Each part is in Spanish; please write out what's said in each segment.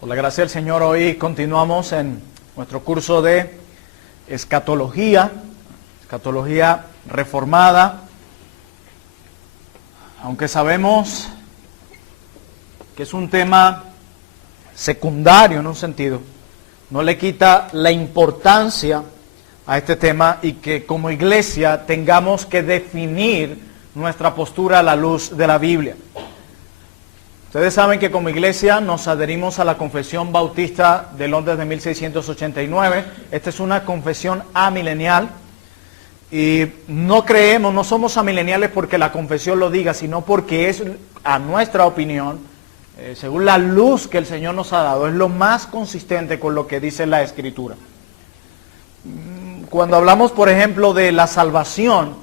Por la gracia del Señor, hoy continuamos en nuestro curso de escatología reformada, aunque sabemos que es un tema secundario en un sentido, no le quita la importancia a este tema y que como iglesia tengamos que definir nuestra postura a la luz de la Biblia. Ustedes saben que como iglesia nos adherimos a la Confesión Bautista de Londres de 1689. Esta es una confesión amilenial y no somos amileniales porque la confesión lo diga, sino porque es, a nuestra opinión, según la luz que el Señor nos ha dado, es lo más consistente con lo que dice la Escritura. Cuando hablamos, por ejemplo, de la salvación,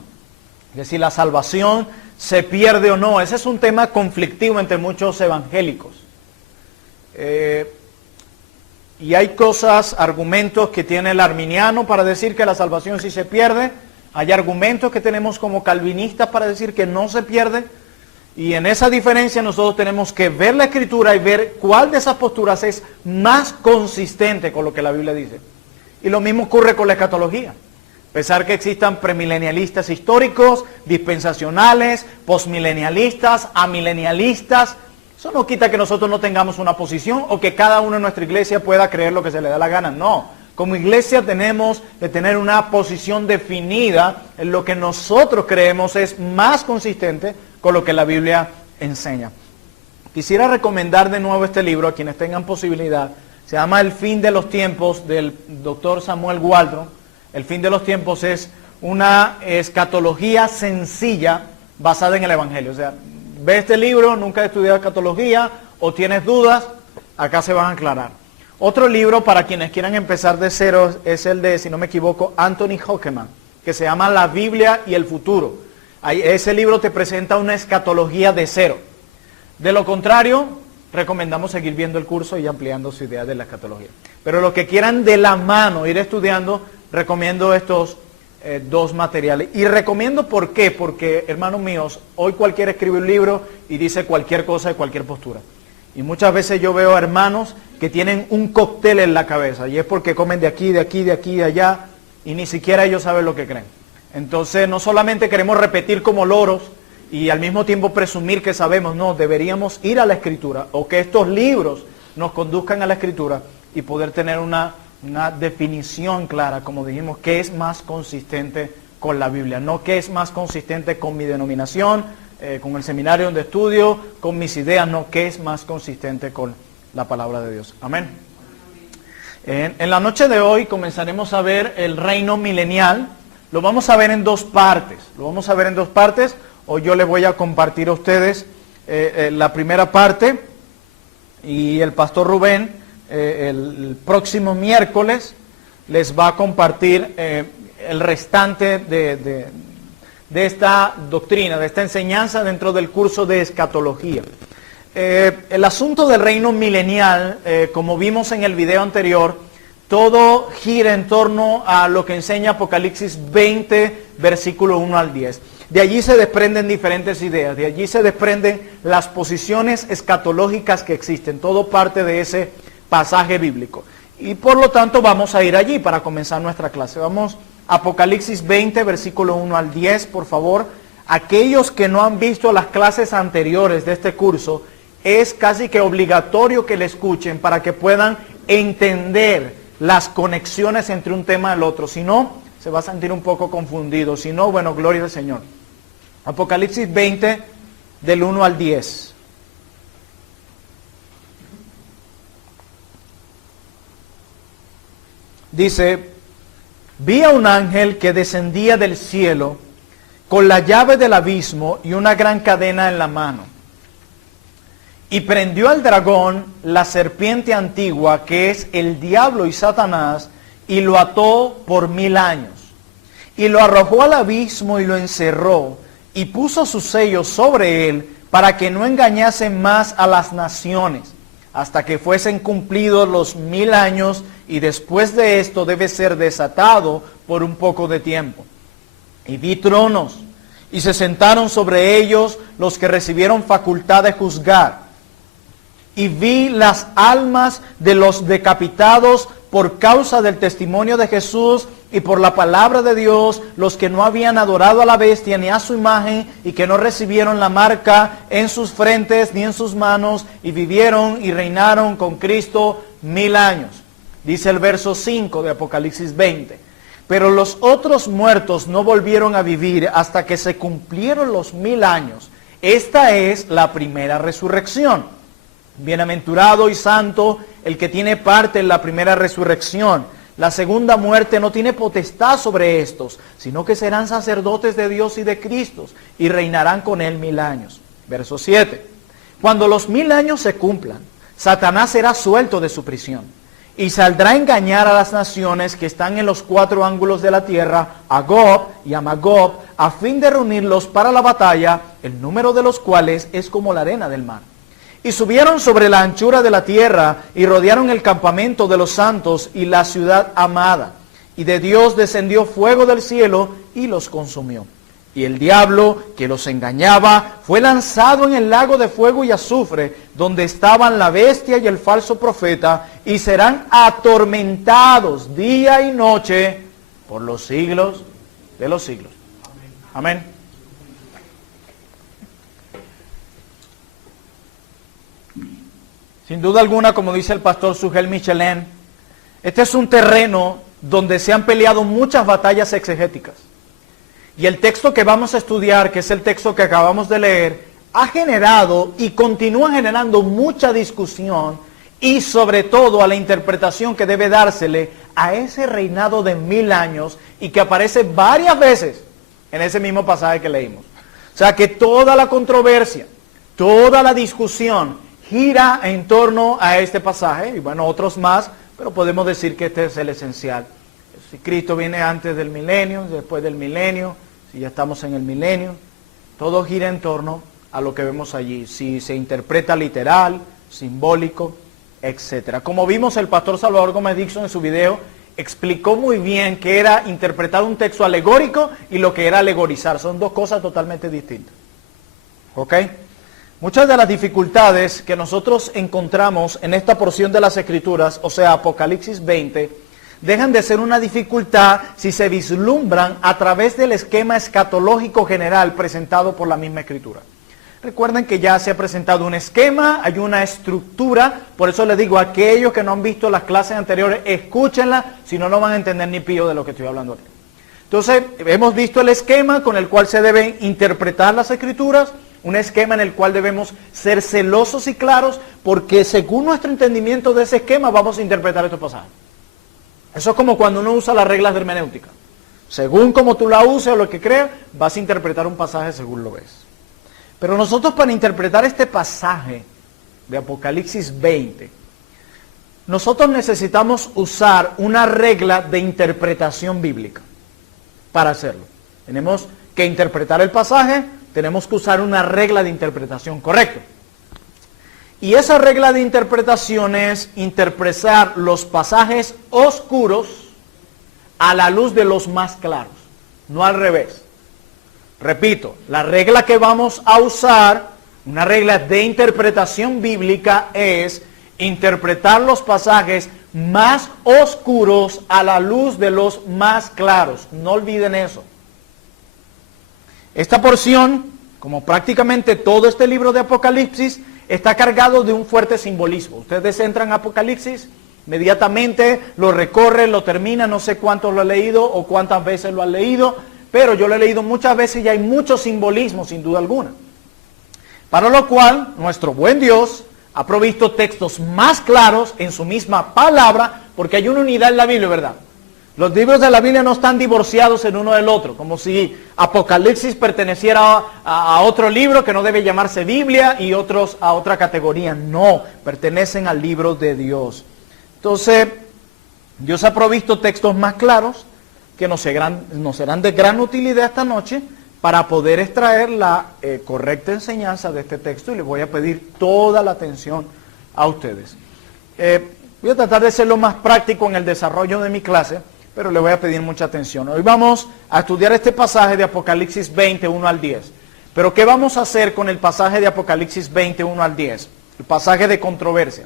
de si la salvación se pierde o no, ese es un tema conflictivo entre muchos evangélicos. Y hay argumentos que tiene el arminiano para decir que la salvación sí se pierde. Hay argumentos que tenemos como calvinistas para decir que no se pierde. Y en esa diferencia nosotros tenemos que ver la Escritura y ver cuál de esas posturas es más consistente con lo que la Biblia dice. Y lo mismo ocurre con la escatología. A pesar que existan premilenialistas históricos, dispensacionales, postmilenialistas, amilenialistas, eso no quita que nosotros no tengamos una posición o que cada uno en nuestra iglesia pueda creer lo que se le da la gana. No, como iglesia tenemos que tener una posición definida en lo que nosotros creemos es más consistente con lo que la Biblia enseña. Quisiera recomendar de nuevo este libro a quienes tengan posibilidad. Se llama El fin de los tiempos, del doctor Samuel Waldron. El fin de los tiempos es una escatología sencilla basada en el Evangelio. O sea, ve este libro, nunca has estudiado escatología o tienes dudas, acá se van a aclarar. Otro libro para quienes quieran empezar de cero es el de, si no me equivoco, Anthony Hokeman, que se llama La Biblia y el futuro. Ese libro te presenta una escatología de cero. De lo contrario, recomendamos seguir viendo el curso y ampliando su idea de la escatología. Pero los que quieran de la mano ir estudiando, recomiendo estos dos materiales. Y recomiendo ¿por qué? Porque, hermanos míos, hoy cualquiera escribe un libro y dice cualquier cosa de cualquier postura. Y muchas veces yo veo hermanos que tienen un cóctel en la cabeza. Y es porque comen de aquí, de aquí, de aquí, de allá. Y ni siquiera ellos saben lo que creen. Entonces, no solamente queremos repetir como loros y al mismo tiempo presumir que sabemos. No, deberíamos ir a la Escritura. O que estos libros nos conduzcan a la Escritura y poder tener una definición clara, como dijimos, que es más consistente con la Biblia, no que es más consistente con mi denominación, con el seminario donde estudio, con mis ideas, no, que es más consistente con la palabra de Dios. Amén. En la noche de hoy comenzaremos a ver el reino milenial. Lo vamos a ver en dos partes. Hoy yo les voy a compartir a ustedes la primera parte y el pastor Rubén el próximo miércoles les va a compartir el restante de esta doctrina, de esta enseñanza dentro del curso de escatología. El asunto del reino milenial, como vimos en el video anterior, todo gira en torno a lo que enseña Apocalipsis 20, versículo 1 al 10. De allí se desprenden diferentes ideas, de allí se desprenden las posiciones escatológicas que existen, todo parte de ese pasaje bíblico. Y por lo tanto vamos a ir allí para comenzar nuestra clase. Vamos a Apocalipsis 20, versículo 1 al 10, por favor. Aquellos que no han visto las clases anteriores de este curso, es casi que obligatorio que le escuchen para que puedan entender las conexiones entre un tema y el otro. Si no, se va a sentir un poco confundido. Si no, bueno, gloria al Señor. Apocalipsis 20, del 1 al 10. Dice, vi a un ángel que descendía del cielo con la llave del abismo y una gran cadena en la mano. Y prendió al dragón, la serpiente antigua, que es el diablo y Satanás, y lo ató por 1000 años. Y lo arrojó al abismo y lo encerró, y puso sus sellos sobre él, para que no engañase más a las naciones, hasta que fuesen cumplidos los 1000 años, y después de esto debe ser desatado por un poco de tiempo. Y vi tronos, y se sentaron sobre ellos los que recibieron facultad de juzgar. y vi las almas de los decapitados por causa del testimonio de Jesús y por la palabra de Dios, los que no habían adorado a la bestia ni a su imagen y que no recibieron la marca en sus frentes ni en sus manos, y vivieron y reinaron con Cristo 1000 años. Dice el verso 5 de Apocalipsis 20. Pero los otros muertos no volvieron a vivir hasta que se cumplieron los 1000 años. Esta es la primera resurrección. Bienaventurado y santo el que tiene parte en la primera resurrección. La segunda muerte no tiene potestad sobre estos, sino que serán sacerdotes de Dios y de Cristo, y reinarán con él 1000 años. Verso 7. Cuando los 1000 años se cumplan, Satanás será suelto de su prisión, y saldrá a engañar a las naciones que están en los 4 ángulos de la tierra, a Gog y a Magog, a fin de reunirlos para la batalla, el número de los cuales es como la arena del mar. Y subieron sobre la anchura de la tierra, y rodearon el campamento de los santos y la ciudad amada. Y de Dios descendió fuego del cielo, y los consumió. Y el diablo, que los engañaba, fue lanzado en el lago de fuego y azufre, donde estaban la bestia y el falso profeta, y serán atormentados día y noche por los siglos de los siglos. Amén. Sin duda alguna, como dice el pastor Sugel Michelin, este es un terreno donde se han peleado muchas batallas exegéticas. Y el texto que vamos a estudiar, que es el texto que acabamos de leer, ha generado y continúa generando mucha discusión y sobre todo a la interpretación que debe dársele a ese reinado de 1000 años y que aparece varias veces en ese mismo pasaje que leímos. O sea que toda la controversia, toda la discusión gira en torno a este pasaje, y bueno, otros más, pero podemos decir que este es el esencial. Si Cristo viene antes del milenio, después del milenio, si ya estamos en el milenio, todo gira en torno a lo que vemos allí, si se interpreta literal, simbólico, etc. Como vimos, el pastor Salvador Gómez Dixon en su video explicó muy bien qué era interpretar un texto alegórico y lo que era alegorizar. Son dos cosas totalmente distintas. ¿Ok? Muchas de las dificultades que nosotros encontramos en esta porción de las Escrituras, o sea, Apocalipsis 20, dejan de ser una dificultad si se vislumbran a través del esquema escatológico general presentado por la misma Escritura. Recuerden que ya se ha presentado un esquema, hay una estructura, por eso les digo a aquellos que no han visto las clases anteriores, escúchenlas, si no, no van a entender ni pío de lo que estoy hablando aquí. Entonces, hemos visto el esquema con el cual se deben interpretar las Escrituras, un esquema en el cual debemos ser celosos y claros, porque según nuestro entendimiento de ese esquema vamos a interpretar estos pasajes. Eso es como cuando uno usa las reglas de hermenéutica. Según como tú la uses o lo que creas, vas a interpretar un pasaje según lo ves. Pero nosotros, para interpretar este pasaje de Apocalipsis 20, nosotros necesitamos usar una regla de interpretación bíblica para hacerlo. Tenemos que interpretar el pasaje, tenemos que usar una regla de interpretación, correcto. Y esa regla de interpretación es interpretar los pasajes oscuros a la luz de los más claros, no al revés. Repito, la regla que vamos a usar, una regla de interpretación bíblica, es interpretar los pasajes más oscuros a la luz de los más claros. No olviden eso. Esta porción, como prácticamente todo este libro de Apocalipsis, está cargado de un fuerte simbolismo. Ustedes entran a Apocalipsis, inmediatamente lo recorren, lo terminan, no sé cuántos lo han leído o cuántas veces lo han leído, pero yo lo he leído muchas veces y hay mucho simbolismo, sin duda alguna. Para lo cual, nuestro buen Dios ha provisto textos más claros en su misma palabra, porque hay una unidad en la Biblia, ¿verdad? Los libros de la Biblia no están divorciados el uno del otro, como si Apocalipsis perteneciera a otro libro que no debe llamarse Biblia y otros a otra categoría. No, pertenecen al libro de Dios. Entonces, Dios ha provisto textos más claros que nos serán de gran utilidad esta noche para poder extraer la correcta enseñanza de este texto, y les voy a pedir toda la atención a ustedes. Voy a tratar de ser lo más práctico en el desarrollo de mi clase, pero le voy a pedir mucha atención. Hoy vamos a estudiar este pasaje de Apocalipsis 20, 1 al 10. Pero ¿qué vamos a hacer con el pasaje de Apocalipsis 20, 1 al 10? el pasaje de controversia.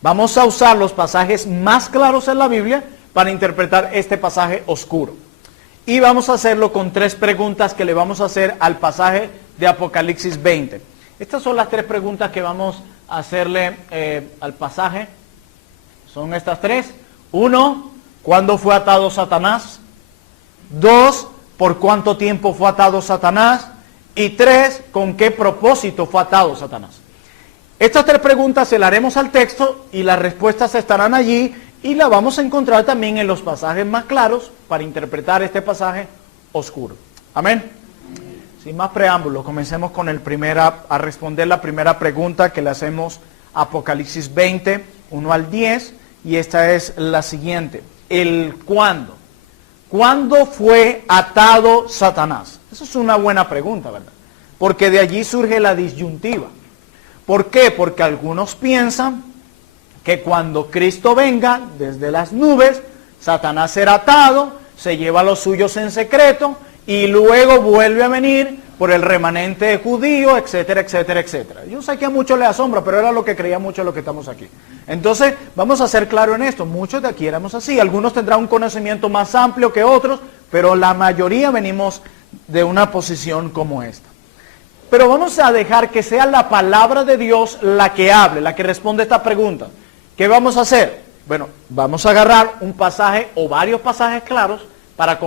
Vamos a usar los pasajes más claros en la Biblia para interpretar este pasaje oscuro. Y vamos a hacerlo con 3 preguntas que le vamos a hacer al pasaje de Apocalipsis 20. Estas son las 3 preguntas que vamos a hacerle al pasaje. Son estas 3. 1, ¿cuándo fue atado Satanás? 2, ¿por cuánto tiempo fue atado Satanás? Y 3, ¿con qué propósito fue atado Satanás? Estas 3 preguntas se las haremos al texto y las respuestas estarán allí y las vamos a encontrar también en los pasajes más claros para interpretar este pasaje oscuro. Amén. Sin más preámbulos, comencemos con a responder la primera pregunta que le hacemos a Apocalipsis 20, 1 al 10, y esta es la siguiente. El cuándo. ¿Cuándo fue atado Satanás? Esa es una buena pregunta, ¿verdad? Porque de allí surge la disyuntiva. ¿Por qué? Porque algunos piensan que cuando Cristo venga desde las nubes, Satanás será atado, se lleva a los suyos en secreto y luego vuelve a venir por el remanente judío, etcétera, etcétera, etcétera. Yo sé que a muchos les asombra, pero era lo que creía mucho de los que estamos aquí. Entonces, vamos a ser claros en esto. Muchos de aquí éramos así. Algunos tendrán un conocimiento más amplio que otros, pero la mayoría venimos de una posición como esta. Pero vamos a dejar que sea la palabra de Dios la que hable, la que responde a esta pregunta. ¿Qué vamos a hacer? Bueno, vamos a agarrar un pasaje o varios pasajes claros para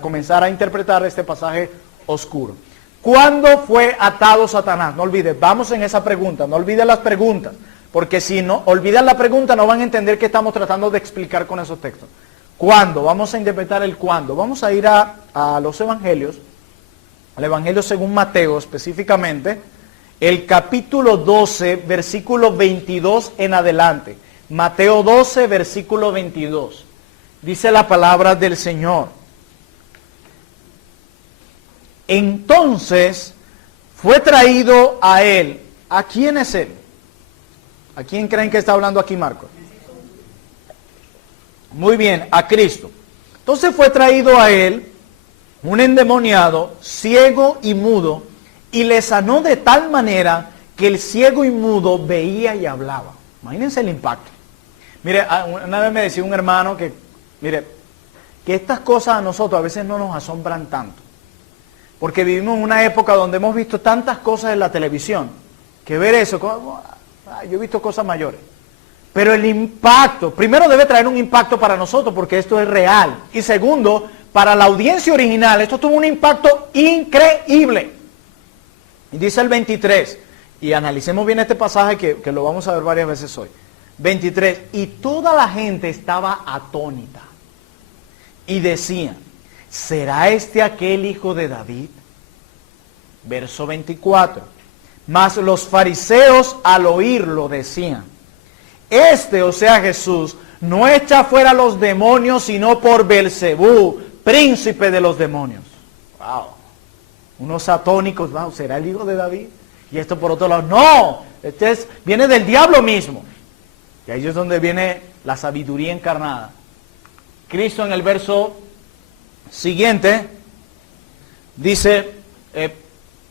comenzar a interpretar este pasaje oscuro. ¿Cuándo fue atado Satanás? No olvides, vamos en esa pregunta, no olvides las preguntas, porque si no olvidan la pregunta no van a entender qué estamos tratando de explicar con esos textos. ¿Cuándo? Vamos a interpretar el cuándo. Vamos a ir a los evangelios. Al Evangelio según Mateo específicamente, el capítulo 12, versículo 22 en adelante. Mateo 12, versículo 22. Dice la palabra del Señor. Entonces fue traído a él. ¿A quién es él? ¿A quién creen que está hablando aquí Marcos? Muy bien, a Cristo. Entonces fue traído a él un endemoniado, ciego y mudo, y le sanó de tal manera que el ciego y mudo veía y hablaba. Imagínense el impacto. Mire, una vez me decía un hermano que estas cosas a nosotros a veces no nos asombran tanto. Porque vivimos en una época donde hemos visto tantas cosas en la televisión, que ver eso, yo he visto cosas mayores. Pero el impacto, primero debe traer un impacto para nosotros porque esto es real. Y segundo, para la audiencia original, esto tuvo un impacto increíble. Y dice el 23, y analicemos bien este pasaje que lo vamos a ver varias veces hoy. 23, y toda la gente estaba atónita. Y decían, ¿será este aquel hijo de David? Verso 24, mas los fariseos al oírlo decían, este, o sea Jesús, no echa fuera los demonios sino por Belcebú, príncipe de los demonios. Wow. Unos atónicos, wow, ¿será el hijo de David? Y esto por otro lado, no, viene del diablo mismo. Y ahí es donde viene la sabiduría encarnada. Cristo en el verso siguiente dice,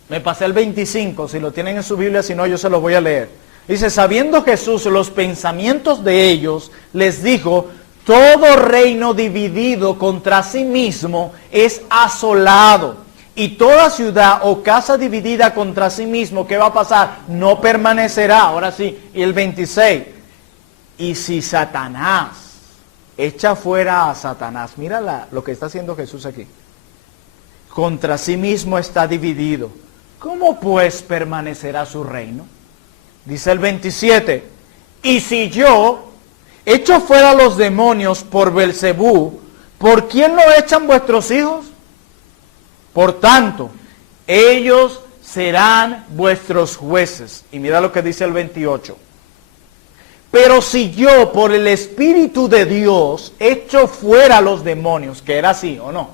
me pasé el 25, si lo tienen en su Biblia, si no yo se los voy a leer. Dice, sabiendo Jesús los pensamientos de ellos, les dijo, todo reino dividido contra sí mismo es asolado. Y toda ciudad o casa dividida contra sí mismo, ¿qué va a pasar? No permanecerá. Ahora sí, y el 26. Y si Satanás echa fuera a Satanás, mira lo que está haciendo Jesús aquí. Contra sí mismo está dividido. ¿Cómo pues permanecerá su reino? Dice el 27. Y si yo echo fuera los demonios por Belcebú, ¿por quién lo echan vuestros hijos? Por tanto, ellos serán vuestros jueces. Y mira lo que dice el 28. Pero si yo por el Espíritu de Dios echo fuera los demonios, que era así o no,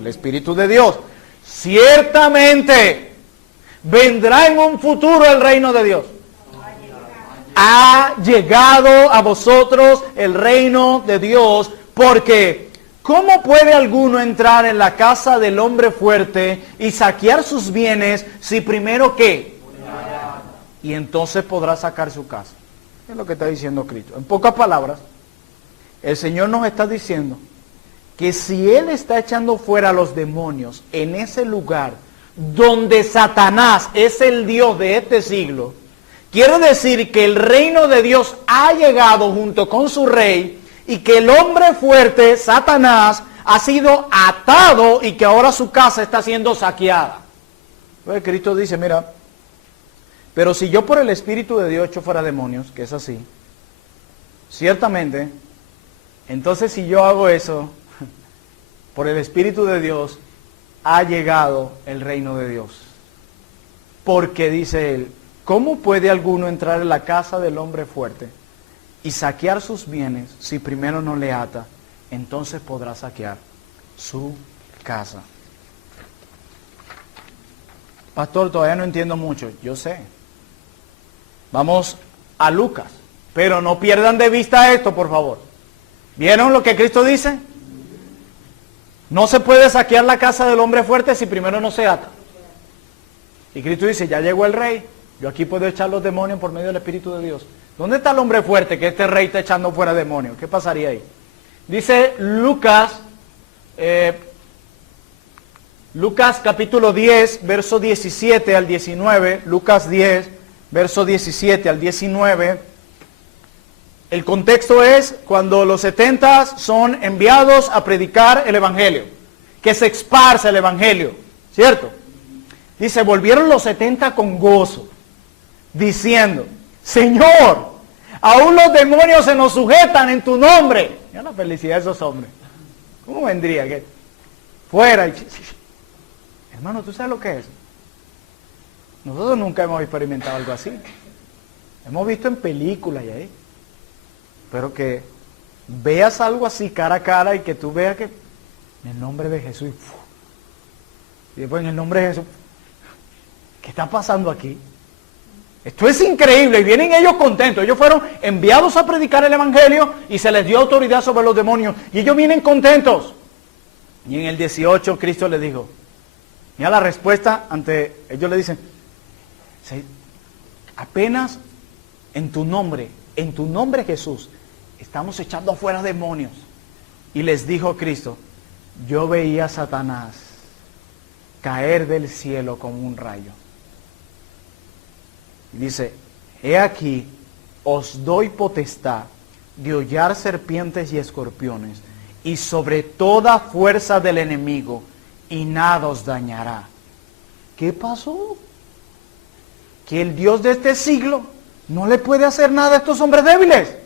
el Espíritu de Dios, ciertamente vendrá en un futuro el reino de Dios. Ha llegado a vosotros el reino de Dios, porque ¿cómo puede alguno entrar en la casa del hombre fuerte y saquear sus bienes si primero qué? y entonces podrá sacar su casa. Es lo que está diciendo Cristo. En pocas palabras, el Señor nos está diciendo que si Él está echando fuera a los demonios en ese lugar donde Satanás es el Dios de este siglo, quiere decir que el reino de Dios ha llegado junto con su rey y que el hombre fuerte, Satanás, ha sido atado y que ahora su casa está siendo saqueada. Entonces Cristo dice, mira, pero si yo por el Espíritu de Dios echo fuera demonios, que es así, ciertamente, entonces si yo hago eso, por el Espíritu de Dios, ha llegado el reino de Dios. Porque dice él, ¿cómo puede alguno entrar en la casa del hombre fuerte y saquear sus bienes si primero no le ata? Entonces podrá saquear su casa. Pastor, todavía no entiendo mucho. Yo sé. Vamos a Lucas. Pero no pierdan de vista esto, por favor. ¿Vieron lo que Cristo dice? No se puede saquear la casa del hombre fuerte si primero no se ata. Y Cristo dice, ya llegó el rey. Yo aquí puedo echar los demonios por medio del Espíritu de Dios. ¿Dónde está el hombre fuerte que este rey está echando fuera demonios? ¿Qué pasaría ahí? Dice Lucas, Lucas capítulo 10, verso 17 al 19. Lucas 10, verso 17 al 19. El contexto es cuando los 70 son enviados a predicar el Evangelio, que se esparce el Evangelio, ¿cierto? Dice, volvieron los 70 con gozo, diciendo, Señor, aún los demonios se nos sujetan en tu nombre. Mira la felicidad de esos hombres. ¿Cómo vendría? Que fuera. Hermano, ¿tú sabes lo que es? Nosotros nunca hemos experimentado algo así. Hemos visto en películas y ahí. Pero que veas algo así cara a cara y que tú veas que en el nombre de Jesús, y después en el nombre de Jesús, ¿qué está pasando aquí? Esto es increíble y vienen ellos contentos. Ellos fueron enviados a predicar el Evangelio y se les dio autoridad sobre los demonios y ellos vienen contentos. Y en el 18 Cristo les dijo, mira la respuesta ante, ellos le dicen, apenas en tu nombre Jesús, estamos echando afuera demonios. Y les dijo Cristo, yo veía a Satanás caer del cielo como un rayo. Y dice, he aquí, os doy potestad de hollar serpientes y escorpiones, y sobre toda fuerza del enemigo, y nada os dañará. ¿Qué pasó? Que el Dios de este siglo no le puede hacer nada a estos hombres débiles.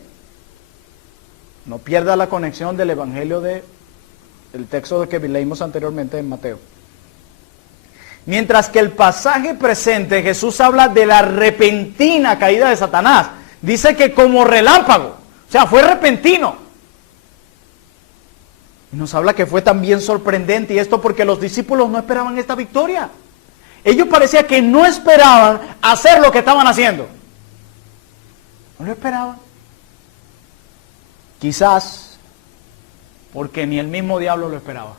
No pierda la conexión del Evangelio del texto que leímos anteriormente en Mateo. Mientras que el pasaje presente, Jesús habla de la repentina caída de Satanás. Dice que como relámpago, o sea, fue repentino. Y nos habla que fue también sorprendente, y esto porque los discípulos no esperaban esta victoria. Ellos parecía que no esperaban hacer lo que estaban haciendo. No lo esperaban. Quizás porque ni el mismo diablo lo esperaba.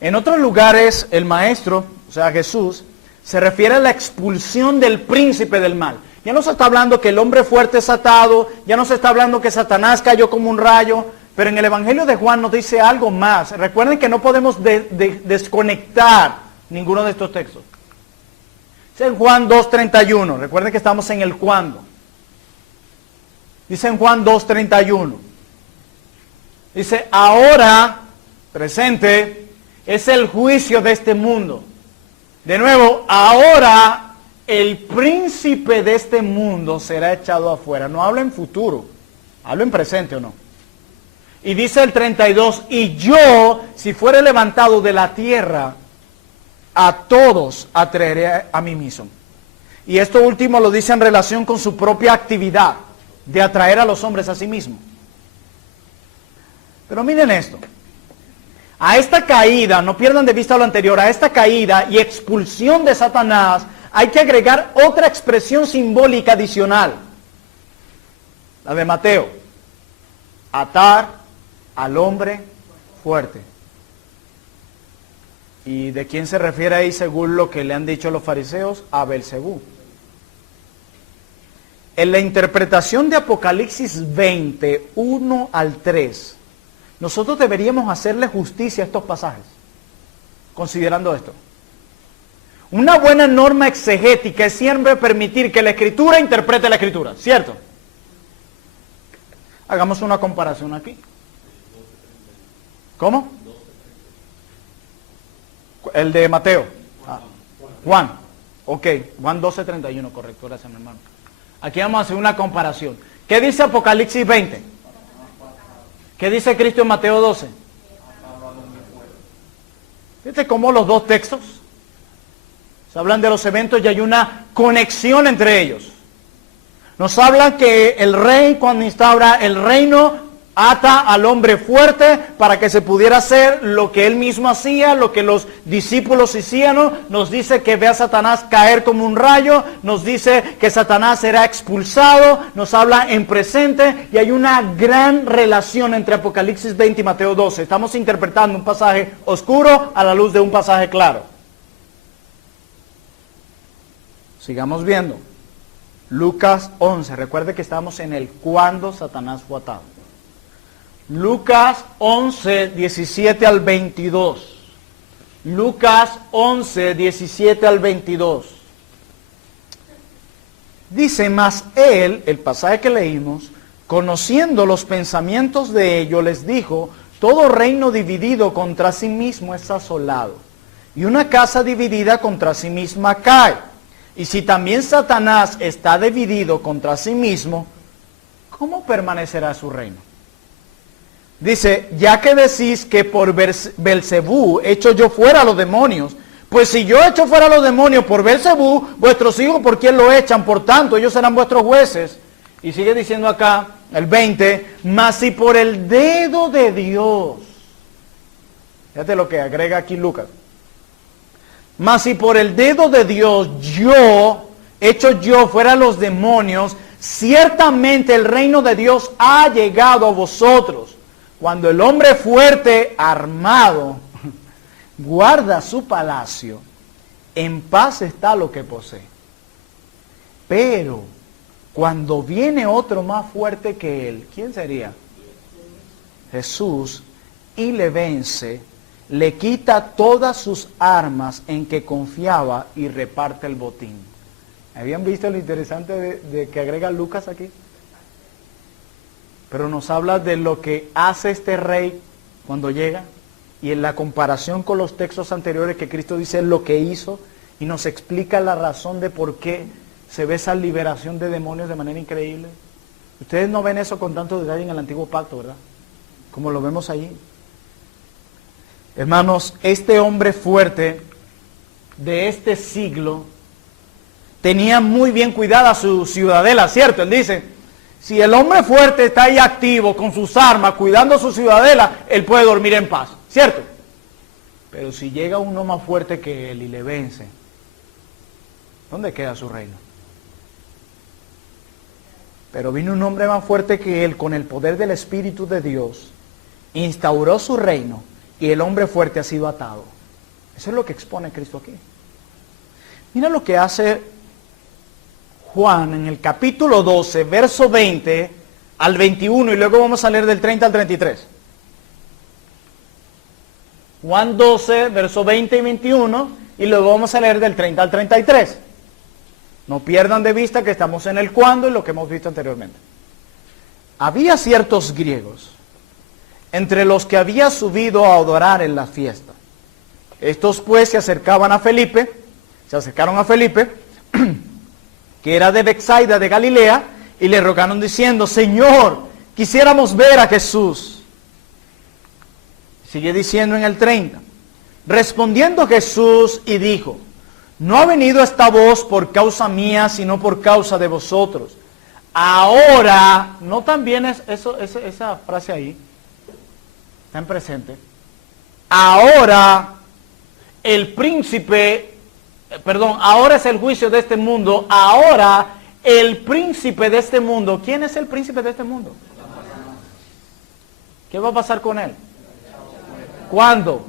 En otros lugares, el maestro, o sea Jesús, se refiere a la expulsión del príncipe del mal. Ya no se está hablando que el hombre fuerte es atado, ya no se está hablando que Satanás cayó como un rayo, pero en el Evangelio de Juan nos dice algo más. Recuerden que no podemos desconectar ninguno de estos textos. Es en Juan 2:31, recuerden que estamos en el cuándo. Dice en Juan 2:31. Dice, ahora, presente, es el juicio de este mundo. De nuevo, ahora el príncipe de este mundo será echado afuera. No habla en futuro, habla en presente o no. Y dice el 32, y yo, si fuere levantado de la tierra, a todos atraeré a mí mismo. Y esto último lo dice en relación con su propia actividad, de atraer a los hombres a sí mismo. Pero miren esto. A esta caída, no pierdan de vista lo anterior, a esta caída y expulsión de Satanás, hay que agregar otra expresión simbólica adicional. La de Mateo. Atar al hombre fuerte. ¿Y de quién se refiere ahí según lo que le han dicho los fariseos? A Belcebú. En la interpretación de Apocalipsis 20, 1 al 3, nosotros deberíamos hacerle justicia a estos pasajes, considerando esto. Una buena norma exegética es siempre permitir que la Escritura interprete la Escritura, ¿cierto? Hagamos una comparación aquí. ¿Cómo? El de Mateo. Juan. Ok, Juan 12:31, correcto, gracias mi hermano. Aquí vamos a hacer una comparación. ¿Qué dice Apocalipsis 20? ¿Qué dice Cristo en Mateo 12? ¿Viste cómo los dos textos se hablan de los eventos y hay una conexión entre ellos? Nos habla que el rey, cuando instaura el reino, ata al hombre fuerte para que se pudiera hacer lo que él mismo hacía, lo que los discípulos hacían, ¿no? Nos dice que ve a Satanás caer como un rayo, nos dice que Satanás será expulsado, nos habla en presente y hay una gran relación entre Apocalipsis 20 y Mateo 12. Estamos interpretando un pasaje oscuro a la luz de un pasaje claro. Sigamos viendo. Lucas 11, recuerde que estamos en el cuando Satanás fue atado. Lucas 11, 17 al 22. Lucas 11, 17 al 22. Dice, mas él, el pasaje que leímos, conociendo los pensamientos de ellos, les dijo, todo reino dividido contra sí mismo es asolado, y una casa dividida contra sí misma cae. Y si también Satanás está dividido contra sí mismo, ¿cómo permanecerá su reino? Dice, ya que decís que por Belcebú echo yo fuera a los demonios, pues si yo echo fuera a los demonios por Belcebú, vuestros hijos por quién lo echan, por tanto ellos serán vuestros jueces. Y sigue diciendo acá, el 20, mas si por el dedo de Dios, fíjate lo que agrega aquí Lucas, mas si por el dedo de Dios echo yo fuera a los demonios, ciertamente el reino de Dios ha llegado a vosotros. Cuando el hombre fuerte, armado, guarda su palacio, en paz está lo que posee. Pero cuando viene otro más fuerte que él, ¿quién sería? Jesús, y le vence, le quita todas sus armas en que confiaba y reparte el botín. ¿Habían visto lo interesante de que agrega Lucas aquí? Pero nos habla de lo que hace este rey cuando llega y en la comparación con los textos anteriores que Cristo dice lo que hizo y nos explica la razón de por qué se ve esa liberación de demonios de manera increíble. Ustedes no ven eso con tanto detalle en el Antiguo Pacto, ¿verdad? Como lo vemos allí. Hermanos, este hombre fuerte de este siglo tenía muy bien cuidada su ciudadela, ¿cierto? Él dice, si el hombre fuerte está ahí activo con sus armas, cuidando su ciudadela, él puede dormir en paz, ¿cierto? Pero si llega uno más fuerte que él y le vence, ¿dónde queda su reino? Pero vino un hombre más fuerte que él con el poder del Espíritu de Dios, instauró su reino y el hombre fuerte ha sido atado. Eso es lo que expone Cristo aquí. Mira lo que hace Juan en el capítulo 12, verso 20 al 21 y luego vamos a leer del 30 al 33. Juan 12, verso 20 y 21 y luego vamos a leer del 30 al 33. No pierdan de vista que estamos en el cuando y lo que hemos visto anteriormente. Había ciertos griegos entre los que había subido a adorar en la fiesta. Estos pues se acercaron a Felipe, que era de Betsaida de Galilea, y le rogaron diciendo, Señor, quisiéramos ver a Jesús. Sigue diciendo en el 30, respondiendo Jesús y dijo, no ha venido esta voz por causa mía, sino por causa de vosotros. Ahora, ¿no también es esa frase ahí? Está en presente. Ahora ahora es el juicio de este mundo. Ahora el príncipe de este mundo. ¿Quién es el príncipe de este mundo? ¿Qué va a pasar con él? ¿Cuándo?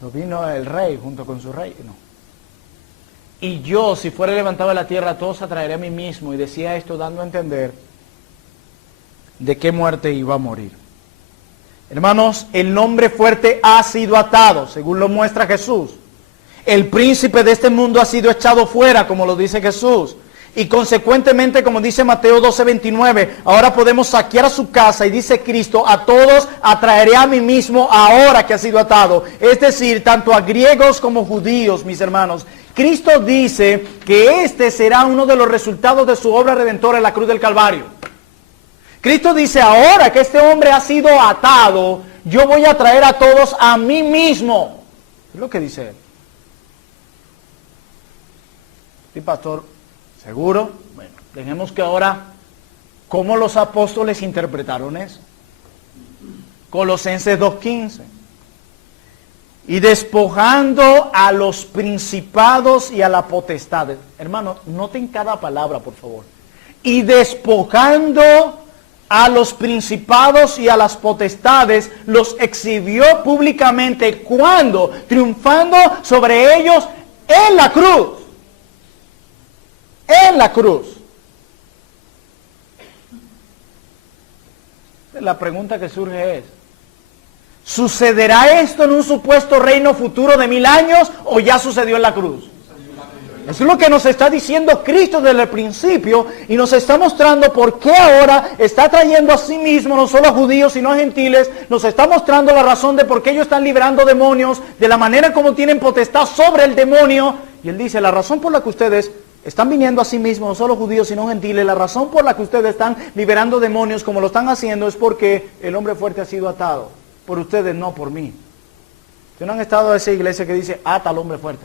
No vino el rey junto con su reino. Y yo, si fuera levantado de la tierra, a todos atraeré a mí mismo. Y decía esto dando a entender de qué muerte iba a morir. Hermanos, el hombre fuerte ha sido atado, según lo muestra Jesús. El príncipe de este mundo ha sido echado fuera, como lo dice Jesús. Y consecuentemente, como dice Mateo 12:29, ahora podemos saquear a su casa, y dice Cristo, a todos atraeré a mí mismo ahora que ha sido atado. Es decir, tanto a griegos como judíos, mis hermanos. Cristo dice que este será uno de los resultados de su obra redentora en la cruz del Calvario. Cristo dice, ahora que este hombre ha sido atado, yo voy a traer a todos a mí mismo. Es lo que dice él. Sí, pastor, ¿seguro? Bueno, dejemos que ahora, ¿cómo los apóstoles interpretaron eso? Colosenses 2:15. Y despojando a los principados y a las potestades. Hermano, noten cada palabra, por favor. Y despojando a los principados y a las potestades, los exhibió públicamente. ¿Cuándo? Triunfando sobre ellos en la cruz. En la cruz. La pregunta que surge es, ¿sucederá esto en un supuesto reino futuro de 1000 años o ya sucedió en la cruz? Eso es lo que nos está diciendo Cristo desde el principio y nos está mostrando por qué ahora está trayendo a sí mismo no solo a judíos sino a gentiles. Nos está mostrando la razón de por qué ellos están liberando demonios, de la manera como tienen potestad sobre el demonio. Y él dice, la razón por la que ustedes están viniendo a sí mismos, no solo judíos sino gentiles, la razón por la que ustedes están liberando demonios como lo están haciendo es porque el hombre fuerte ha sido atado. Por ustedes, no por mí. ¿Ustedes no han estado en esa iglesia que dice, ata al hombre fuerte?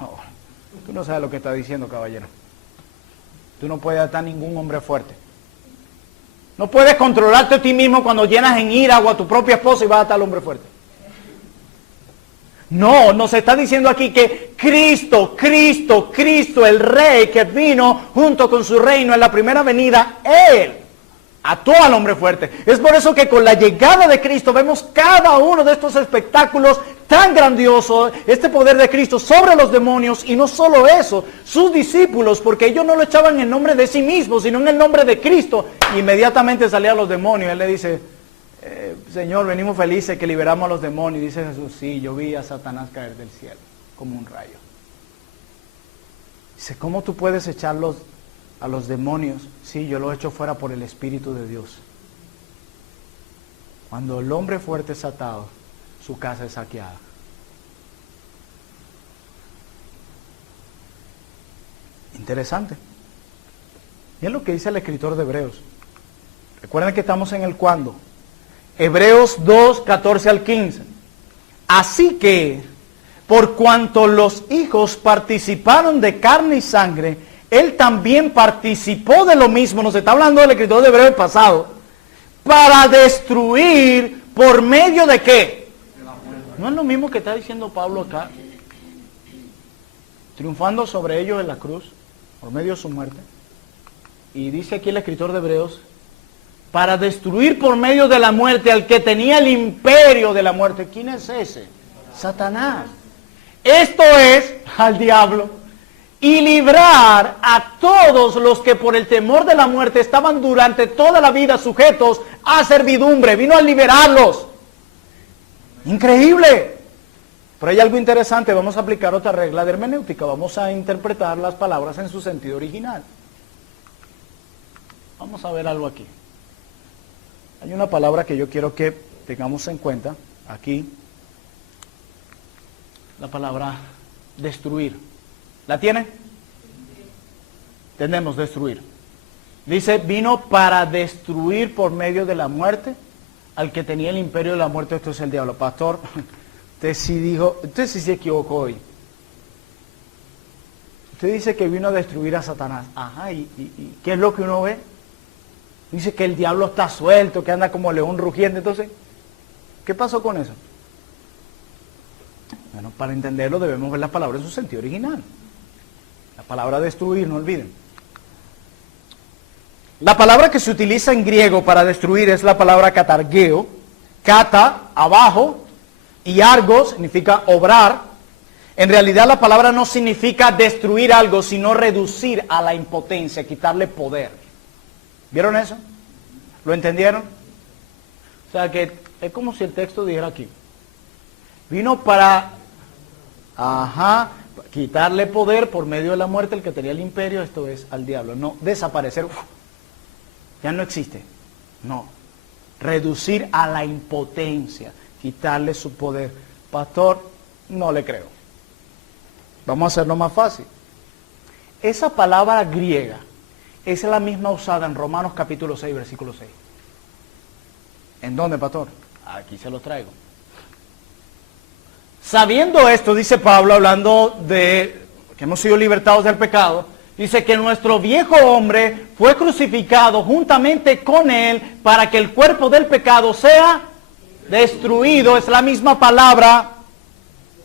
Oh, tú no sabes lo que está diciendo, caballero. Tú no puedes atar ningún hombre fuerte. No puedes controlarte a ti mismo cuando llenas en ira o a tu propia esposa y vas a atar al hombre fuerte. No, nos está diciendo aquí que Cristo, el Rey que vino junto con su reino en la primera venida, Él ató al hombre fuerte. Es por eso que con la llegada de Cristo vemos cada uno de estos espectáculos tan grandiosos, este poder de Cristo sobre los demonios, y no solo eso, sus discípulos, porque ellos no lo echaban en nombre de sí mismos, sino en el nombre de Cristo. Inmediatamente salían los demonios. Él le dice, Señor, venimos felices que liberamos a los demonios. Y dice Jesús, sí, yo vi a Satanás caer del cielo como un rayo. Dice, ¿cómo tú puedes echarlos a los demonios? Sí, yo lo echo fuera por el Espíritu de Dios. Cuando el hombre fuerte es atado, su casa es saqueada. Interesante. Y es lo que dice el escritor de Hebreos. Recuerden que estamos en el cuándo. Hebreos 2, 14 al 15. Así que, por cuanto los hijos participaron de carne y sangre, Él también participó de lo mismo. Nos está hablando del escritor de Hebreos pasado. Para destruir, ¿por medio de qué? ¿No es lo mismo que está diciendo Pablo acá? Triunfando sobre ellos en la cruz, por medio de su muerte. Y dice aquí el escritor de Hebreos, para destruir por medio de la muerte al que tenía el imperio de la muerte. ¿Quién es ese? Satanás. Esto es al diablo. Y librar a todos los que por el temor de la muerte estaban durante toda la vida sujetos a servidumbre. Vino a liberarlos. Increíble. Pero hay algo interesante. Vamos a aplicar otra regla de hermenéutica. Vamos a interpretar las palabras en su sentido original. Vamos a ver algo aquí. Hay una palabra que yo quiero que tengamos en cuenta aquí. La palabra destruir. ¿La tiene? Tenemos destruir. Dice, vino para destruir por medio de la muerte al que tenía el imperio de la muerte. Esto es el diablo. Pastor, usted sí se equivocó hoy. Usted dice que vino a destruir a Satanás. Ajá, ¿y qué es lo que uno ve? Dice que el diablo está suelto, que anda como león rugiente. Entonces, ¿qué pasó con eso? Bueno, para entenderlo debemos ver la palabra en su sentido original. La palabra destruir, no olviden. La palabra que se utiliza en griego para destruir es la palabra katargeo. Kata, abajo, y argo significa obrar. En realidad la palabra no significa destruir algo, sino reducir a la impotencia, quitarle poder. ¿Vieron eso? ¿Lo entendieron? O sea que es como si el texto dijera aquí. Vino para, quitarle poder por medio de la muerte el que tenía el imperio, esto es al diablo. No, desaparecer, ya no existe. No, reducir a la impotencia, quitarle su poder. Pastor, no le creo. Vamos a hacerlo más fácil. Esa palabra griega es la misma usada en Romanos capítulo 6, versículo 6. ¿En dónde, pastor? Aquí se los traigo. Sabiendo esto, dice Pablo, hablando de que hemos sido libertados del pecado, dice que nuestro viejo hombre fue crucificado juntamente con él para que el cuerpo del pecado sea destruido. Es la misma palabra,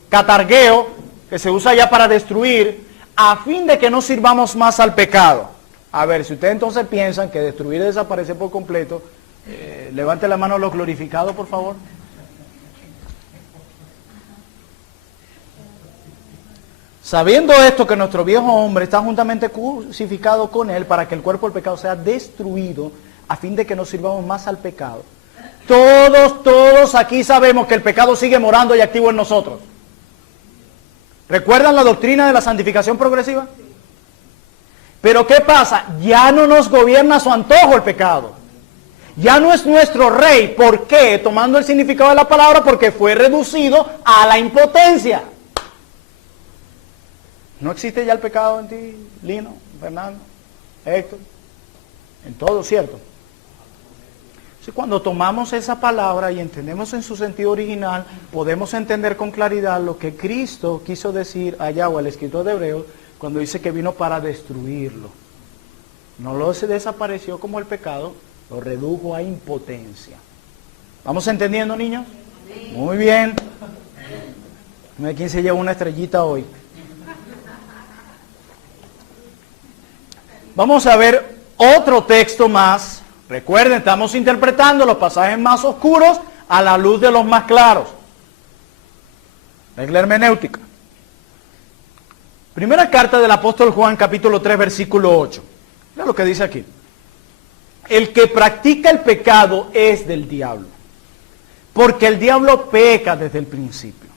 catargeo, que se usa ya para destruir, a fin de que no sirvamos más al pecado. A ver, si ustedes entonces piensan que destruir y desaparecer por completo, levante la mano los glorificados, por favor. Sabiendo esto, que nuestro viejo hombre está juntamente crucificado con él para que el cuerpo del pecado sea destruido, a fin de que no sirvamos más al pecado. Todos aquí sabemos que el pecado sigue morando y activo en nosotros. ¿Recuerdan la doctrina de la santificación progresiva? Pero ¿qué pasa? Ya no nos gobierna a su antojo el pecado. Ya no es nuestro rey. ¿Por qué? Tomando el significado de la palabra, porque fue reducido a la impotencia. ¿No existe ya el pecado en ti, Lino, Fernando, Héctor? En todo, ¿cierto? Entonces, cuando tomamos esa palabra y entendemos en su sentido original, podemos entender con claridad lo que Cristo quiso decir allá, o el escritor de Hebreos, cuando dice que vino para destruirlo. No lo desapareció como el pecado, lo redujo a impotencia. ¿Vamos entendiendo, niños? Muy bien. Dime quién se lleva una estrellita hoy. Vamos a ver otro texto más. Recuerden, estamos interpretando los pasajes más oscuros a la luz de los más claros. Es la hermenéutica. Primera carta del apóstol Juan, capítulo 3, versículo 8. Mira lo que dice aquí. El que practica el pecado es del diablo, porque el diablo peca desde el principio.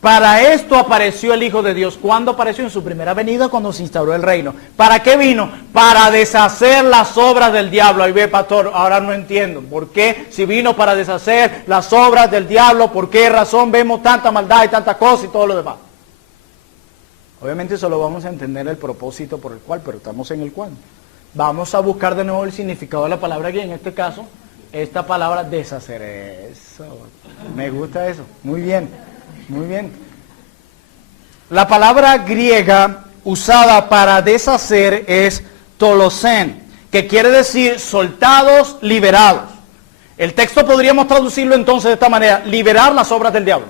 Para esto apareció el Hijo de Dios. ¿Cuándo apareció? En su primera venida, cuando se instauró el reino. ¿Para qué vino? Para deshacer las obras del diablo. Ahí ve, pastor, ahora no entiendo. ¿Por qué? Si vino para deshacer las obras del diablo, ¿por qué razón vemos tanta maldad y tanta cosa y todo lo demás? Obviamente solo vamos a entender el propósito por el cual, pero estamos en el cuándo. Vamos a buscar de nuevo el significado de la palabra que en este caso, esta palabra deshacer. Eso. Me gusta eso. Muy bien. Muy bien. La palabra griega usada para deshacer es tolosen, que quiere decir soltados, liberados. El texto podríamos traducirlo entonces de esta manera: liberar las obras del diablo.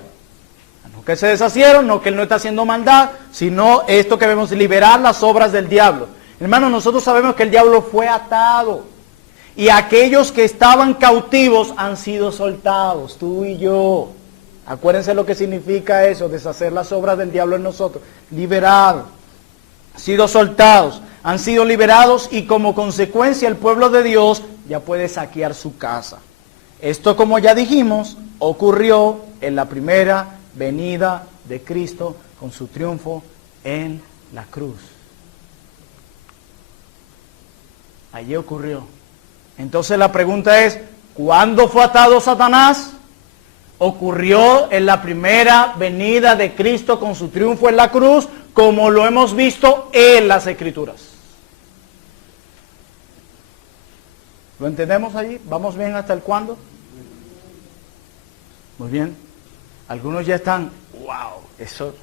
No que se deshacieron, no que él no está haciendo maldad, sino esto que vemos, liberar las obras del diablo. Hermanos, nosotros sabemos que el diablo fue atado y aquellos que estaban cautivos han sido soltados, tú y yo. Acuérdense lo que significa eso, deshacer las obras del diablo en nosotros. Liberados, sido soltados, han sido liberados y como consecuencia el pueblo de Dios ya puede saquear su casa. Esto, como ya dijimos, ocurrió en la primera venida de Cristo con su triunfo en la cruz. Allí ocurrió. Entonces la pregunta es, ¿cuándo fue atado Satanás? Ocurrió en la primera venida de Cristo con su triunfo en la cruz, como lo hemos visto en las Escrituras. ¿Lo entendemos allí? ¿Vamos bien hasta el cuándo? Muy bien. Algunos ya están, wow, eso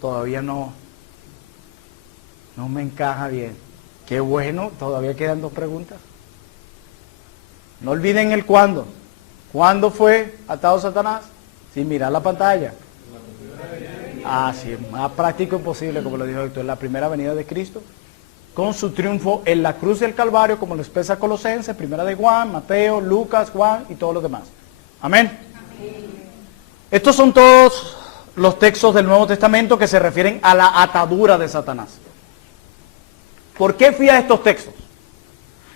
todavía no me encaja bien. Qué bueno, todavía quedan 2 preguntas. No olviden el cuándo. ¿Cuándo fue atado Satanás? Sin mirar la pantalla. Sí, más práctico imposible, como lo dijo Héctor, en la primera venida de Cristo, con su triunfo en la cruz del Calvario, como lo expresa Colosenses, primera de Juan, Mateo, Lucas, Juan y todos los demás. Amén. Estos son todos los textos del Nuevo Testamento que se refieren a la atadura de Satanás. ¿Por qué fui a estos textos?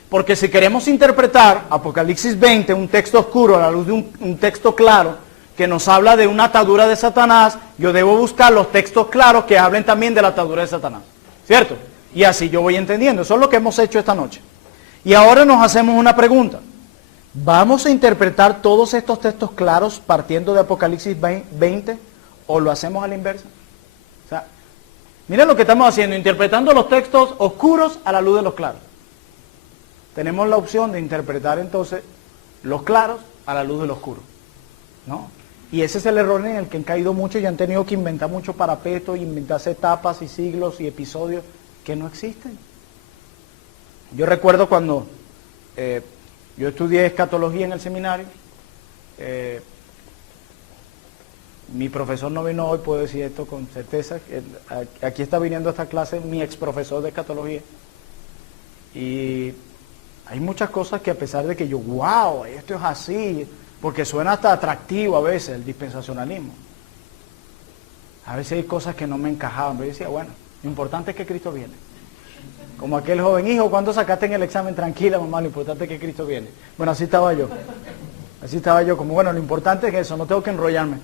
Porque si queremos interpretar Apocalipsis 20, un texto oscuro a la luz de un texto claro, que nos habla de una atadura de Satanás, yo debo buscar los textos claros que hablen también de la atadura de Satanás. ¿Cierto? Y así yo voy entendiendo. Eso es lo que hemos hecho esta noche. Y ahora nos hacemos una pregunta. ¿Vamos a interpretar todos estos textos claros partiendo de Apocalipsis 20 o lo hacemos a la inversa? O sea, miren lo que estamos haciendo, interpretando los textos oscuros a la luz de los claros. Tenemos la opción de interpretar entonces los claros a la luz del oscuro, ¿no? Y ese es el error en el que han caído muchos y han tenido que inventar mucho parapeto, inventarse etapas y siglos y episodios que no existen. Yo recuerdo cuando yo estudié escatología en el seminario, mi profesor no vino hoy, puedo decir esto con certeza, aquí está viniendo a esta clase mi ex profesor de escatología, y hay muchas cosas que a pesar de que yo, wow, esto es así, porque suena hasta atractivo a veces el dispensacionalismo, a veces hay cosas que no me encajaban, pero yo decía, bueno, lo importante es que Cristo viene. Como aquel joven, hijo, ¿cuándo sacaste en el examen? Tranquila, mamá, lo importante es que Cristo viene. Bueno, así estaba yo. Así estaba yo, como bueno, lo importante es eso, no tengo que enrollarme.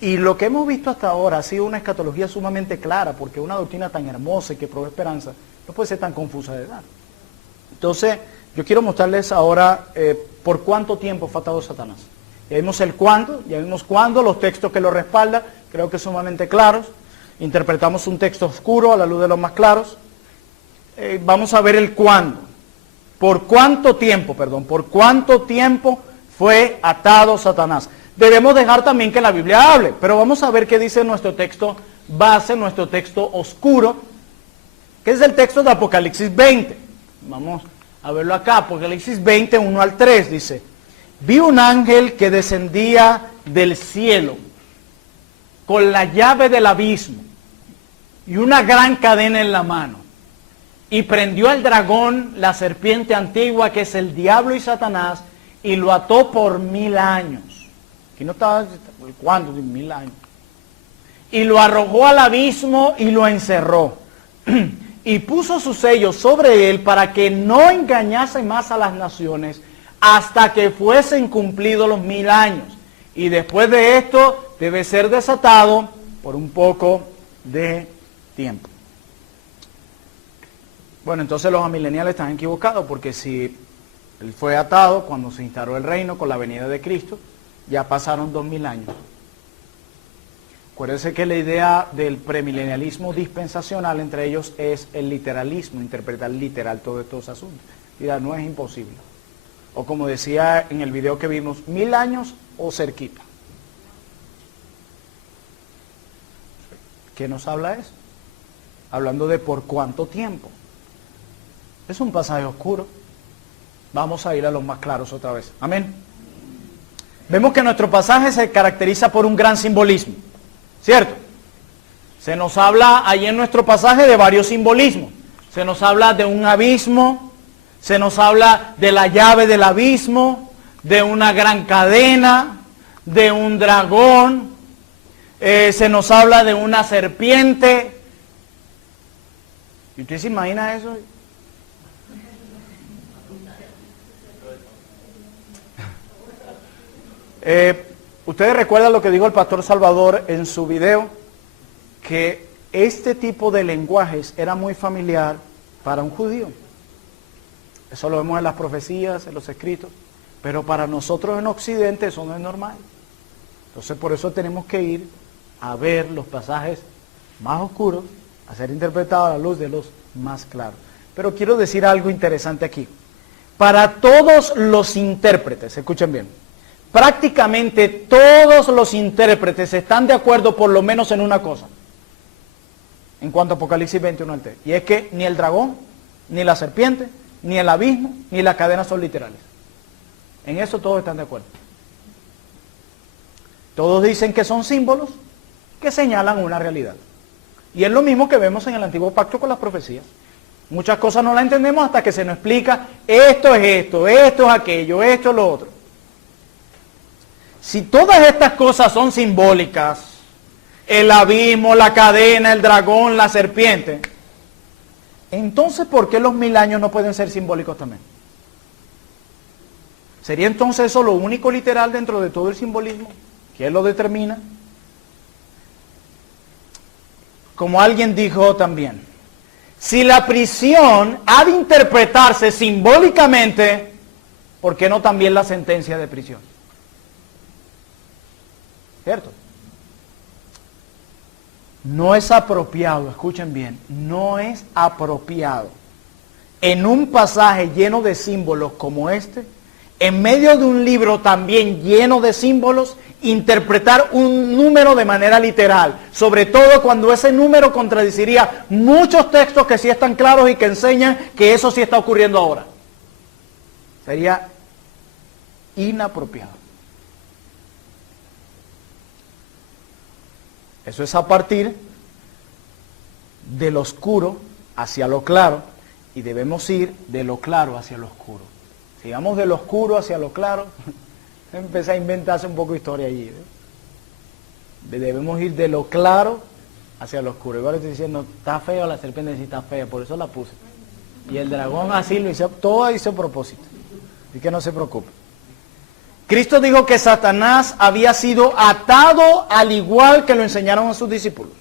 Y lo que hemos visto hasta ahora ha sido una escatología sumamente clara, porque una doctrina tan hermosa y que provee esperanza no puede ser tan confusa de dar. Entonces, yo quiero mostrarles ahora por cuánto tiempo fue atado Satanás. Ya vimos el cuándo, ya vimos cuándo, los textos que lo respaldan, creo que sumamente claros. Interpretamos un texto oscuro a la luz de los más claros. Vamos a ver el cuándo. ¿Por cuánto tiempo fue atado Satanás? Debemos dejar también que la Biblia hable, pero vamos a ver qué dice nuestro texto base, nuestro texto oscuro, que es el texto de Apocalipsis 20. Vamos a verlo acá, Apocalipsis 20, 1 al 3, dice: vi un ángel que descendía del cielo con la llave del abismo y una gran cadena en la mano. Y prendió al dragón, la serpiente antigua, que es el diablo y Satanás, y lo ató por 1000 años. Aquí no estaba, ¿cuándo? 1000 años. Y lo arrojó al abismo y lo encerró. Y puso sus sellos sobre él para que no engañase más a las naciones hasta que fuesen cumplidos los 1000 años. Y después de esto debe ser desatado por un poco de tiempo. Bueno, entonces los amileniales están equivocados, porque si él fue atado cuando se instaló el reino con la venida de Cristo, ya pasaron 2000 años. Acuérdense que la idea del premilenialismo dispensacional entre ellos es el literalismo, interpretar literal todos estos asuntos. Mira, no es imposible. O como decía en el video que vimos, 1000 años o cerquita. ¿Qué nos habla eso? Hablando de por cuánto tiempo. Es un pasaje oscuro. Vamos a ir a los más claros otra vez. Amén. Vemos que nuestro pasaje se caracteriza por un gran simbolismo. ¿Cierto? Se nos habla ahí en nuestro pasaje de varios simbolismos. Se nos habla de un abismo, se nos habla de la llave del abismo, de una gran cadena, de un dragón, se nos habla de una serpiente. ¿Y usted se imagina eso? Ustedes recuerdan lo que dijo el pastor Salvador en su video, que este tipo de lenguajes era muy familiar para un judío. Eso lo vemos en las profecías, en los escritos, pero para nosotros en Occidente eso no es normal. Entonces por eso tenemos que ir a ver los pasajes más oscuros, a ser interpretados a la luz de los más claros. Pero quiero decir algo interesante aquí. Para todos los intérpretes, escuchen bien, prácticamente todos los intérpretes están de acuerdo por lo menos en una cosa, en cuanto a Apocalipsis 21 al 3, y es que ni el dragón, ni la serpiente, ni el abismo, ni la cadena son literales. En eso todos están de acuerdo. Todos dicen que son símbolos que señalan una realidad. Y es lo mismo que vemos en el Antiguo Pacto con las profecías. Muchas cosas no las entendemos hasta que se nos explica, esto es aquello, esto es lo otro. si todas estas cosas son simbólicas, el abismo, la cadena, el dragón, la serpiente, entonces ¿por qué los 1000 años no pueden ser simbólicos también? ¿Sería entonces eso lo único literal dentro de todo el simbolismo? ¿Quién lo determina? Como alguien dijo también, si la prisión ha de interpretarse simbólicamente, ¿por qué no también la sentencia de prisión? ¿Cierto? No es apropiado, escuchen bien, no es apropiado en un pasaje lleno de símbolos como este, en medio de un libro también lleno de símbolos, interpretar un número de manera literal, sobre todo cuando ese número contradeciría muchos textos que sí están claros y que enseñan que eso sí está ocurriendo ahora. Sería inapropiado. Eso es a partir de lo oscuro hacia lo claro, y debemos ir de lo claro hacia lo oscuro. Si vamos de lo oscuro hacia lo claro, empecé a inventarse un poco de historia allí. Debemos ir de lo claro hacia lo oscuro. Igual estoy diciendo, está feo la serpiente, sí está fea, por eso la puse. Y el dragón así lo hizo, todo hizo a propósito. Así que no se preocupe. Cristo dijo que Satanás había sido atado al igual que lo enseñaron a sus discípulos.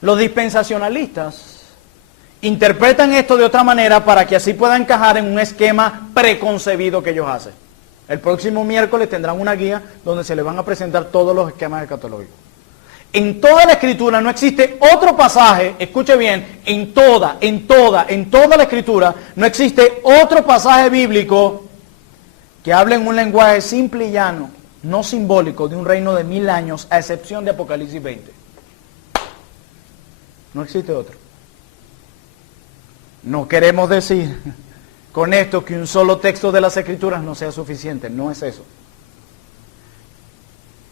Los dispensacionalistas interpretan esto de otra manera para que así pueda encajar en un esquema preconcebido que ellos hacen. El próximo miércoles tendrán una guía donde se les van a presentar todos los esquemas escatológicos. En toda la Escritura no existe otro pasaje, escuche bien, en toda la Escritura no existe otro pasaje bíblico que hable en un lenguaje simple y llano, no simbólico, de un reino de 1000 años, a excepción de Apocalipsis 20. No existe otro. No queremos decir con esto que un solo texto de las Escrituras no sea suficiente, no es eso.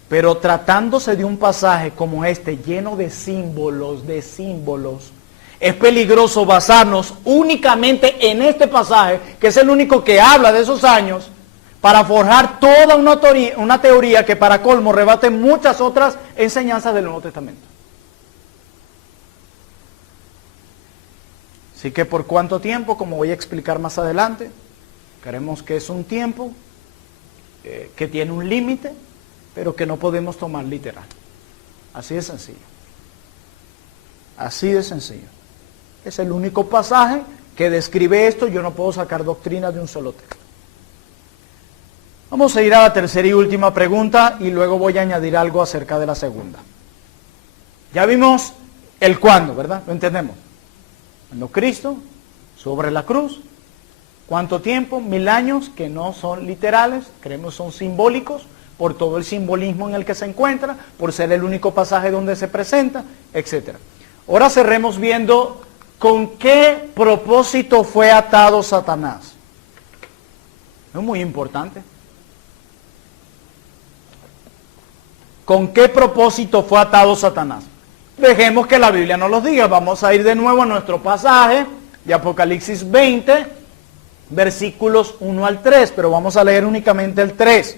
Pero tratándose de un pasaje como este, lleno de símbolos, es peligroso basarnos únicamente en este pasaje, que es el único que habla de esos años, para forjar toda una teoría que para colmo rebate muchas otras enseñanzas del Nuevo Testamento. Así que por cuánto tiempo, como voy a explicar más adelante, creemos que es un tiempo que tiene un límite, pero que no podemos tomar literal. Así de sencillo. Así de sencillo. Es el único pasaje que describe esto. Yo no puedo sacar doctrina de un solo texto. Vamos a ir a la tercera y última pregunta y luego voy a añadir algo acerca de la segunda. Ya vimos el cuándo, ¿verdad? Lo entendemos. Cuando Cristo, sobre la cruz, ¿cuánto tiempo? 1000 años, que no son literales, creemos son simbólicos, por todo el simbolismo en el que se encuentra, por ser el único pasaje donde se presenta, etc. Ahora cerremos viendo con qué propósito fue atado Satanás. Es muy importante. ¿Con qué propósito fue atado Satanás? Dejemos que la Biblia nos lo diga. Vamos a ir de nuevo a nuestro pasaje de Apocalipsis 20, versículos 1 al 3, pero vamos a leer únicamente el 3.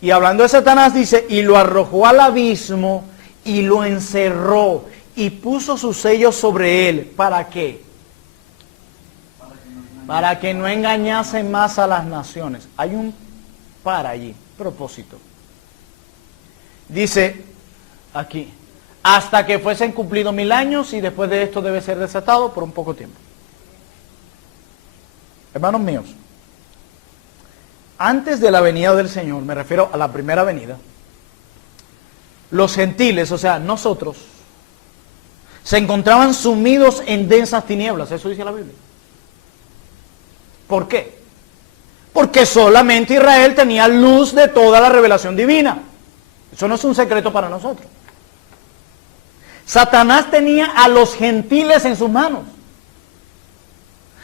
Y hablando de Satanás dice, y lo arrojó al abismo y lo encerró y puso sus sellos sobre él. ¿Para qué? Para que no engañase más a las naciones. Hay un para allí, propósito. Dice aquí, hasta que fuesen cumplidos 1000 años y después de esto debe ser desatado por un poco tiempo. Hermanos míos, antes de la venida del Señor, me refiero a la primera venida, los gentiles, o sea, nosotros, se encontraban sumidos en densas tinieblas, eso dice la Biblia. ¿Por qué? Porque solamente Israel tenía luz de toda la revelación divina. Eso no es un secreto para nosotros. Satanás tenía a los gentiles en sus manos.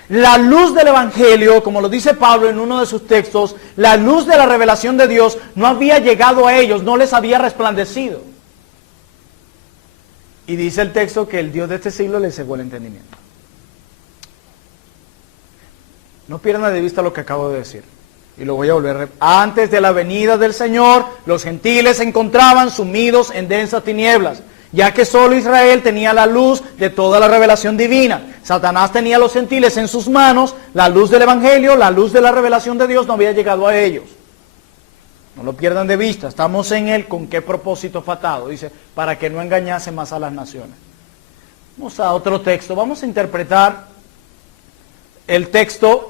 La luz del Evangelio, como lo dice Pablo en uno de sus textos, la luz de la revelación de Dios no había llegado a ellos, no les había resplandecido. Y dice el texto que el Dios de este siglo les cegó el entendimiento. No pierdan de vista lo que acabo de decir. Y lo voy a volver a repetir. Antes de la venida del Señor, los gentiles se encontraban sumidos en densas tinieblas, ya que solo Israel tenía la luz de toda la revelación divina. Satanás tenía a los gentiles en sus manos, la luz del Evangelio, la luz de la revelación de Dios no había llegado a ellos. No lo pierdan de vista, estamos en él con qué propósito fatado. Dice, para que no engañase más a las naciones. Vamos a otro texto, vamos a interpretar el texto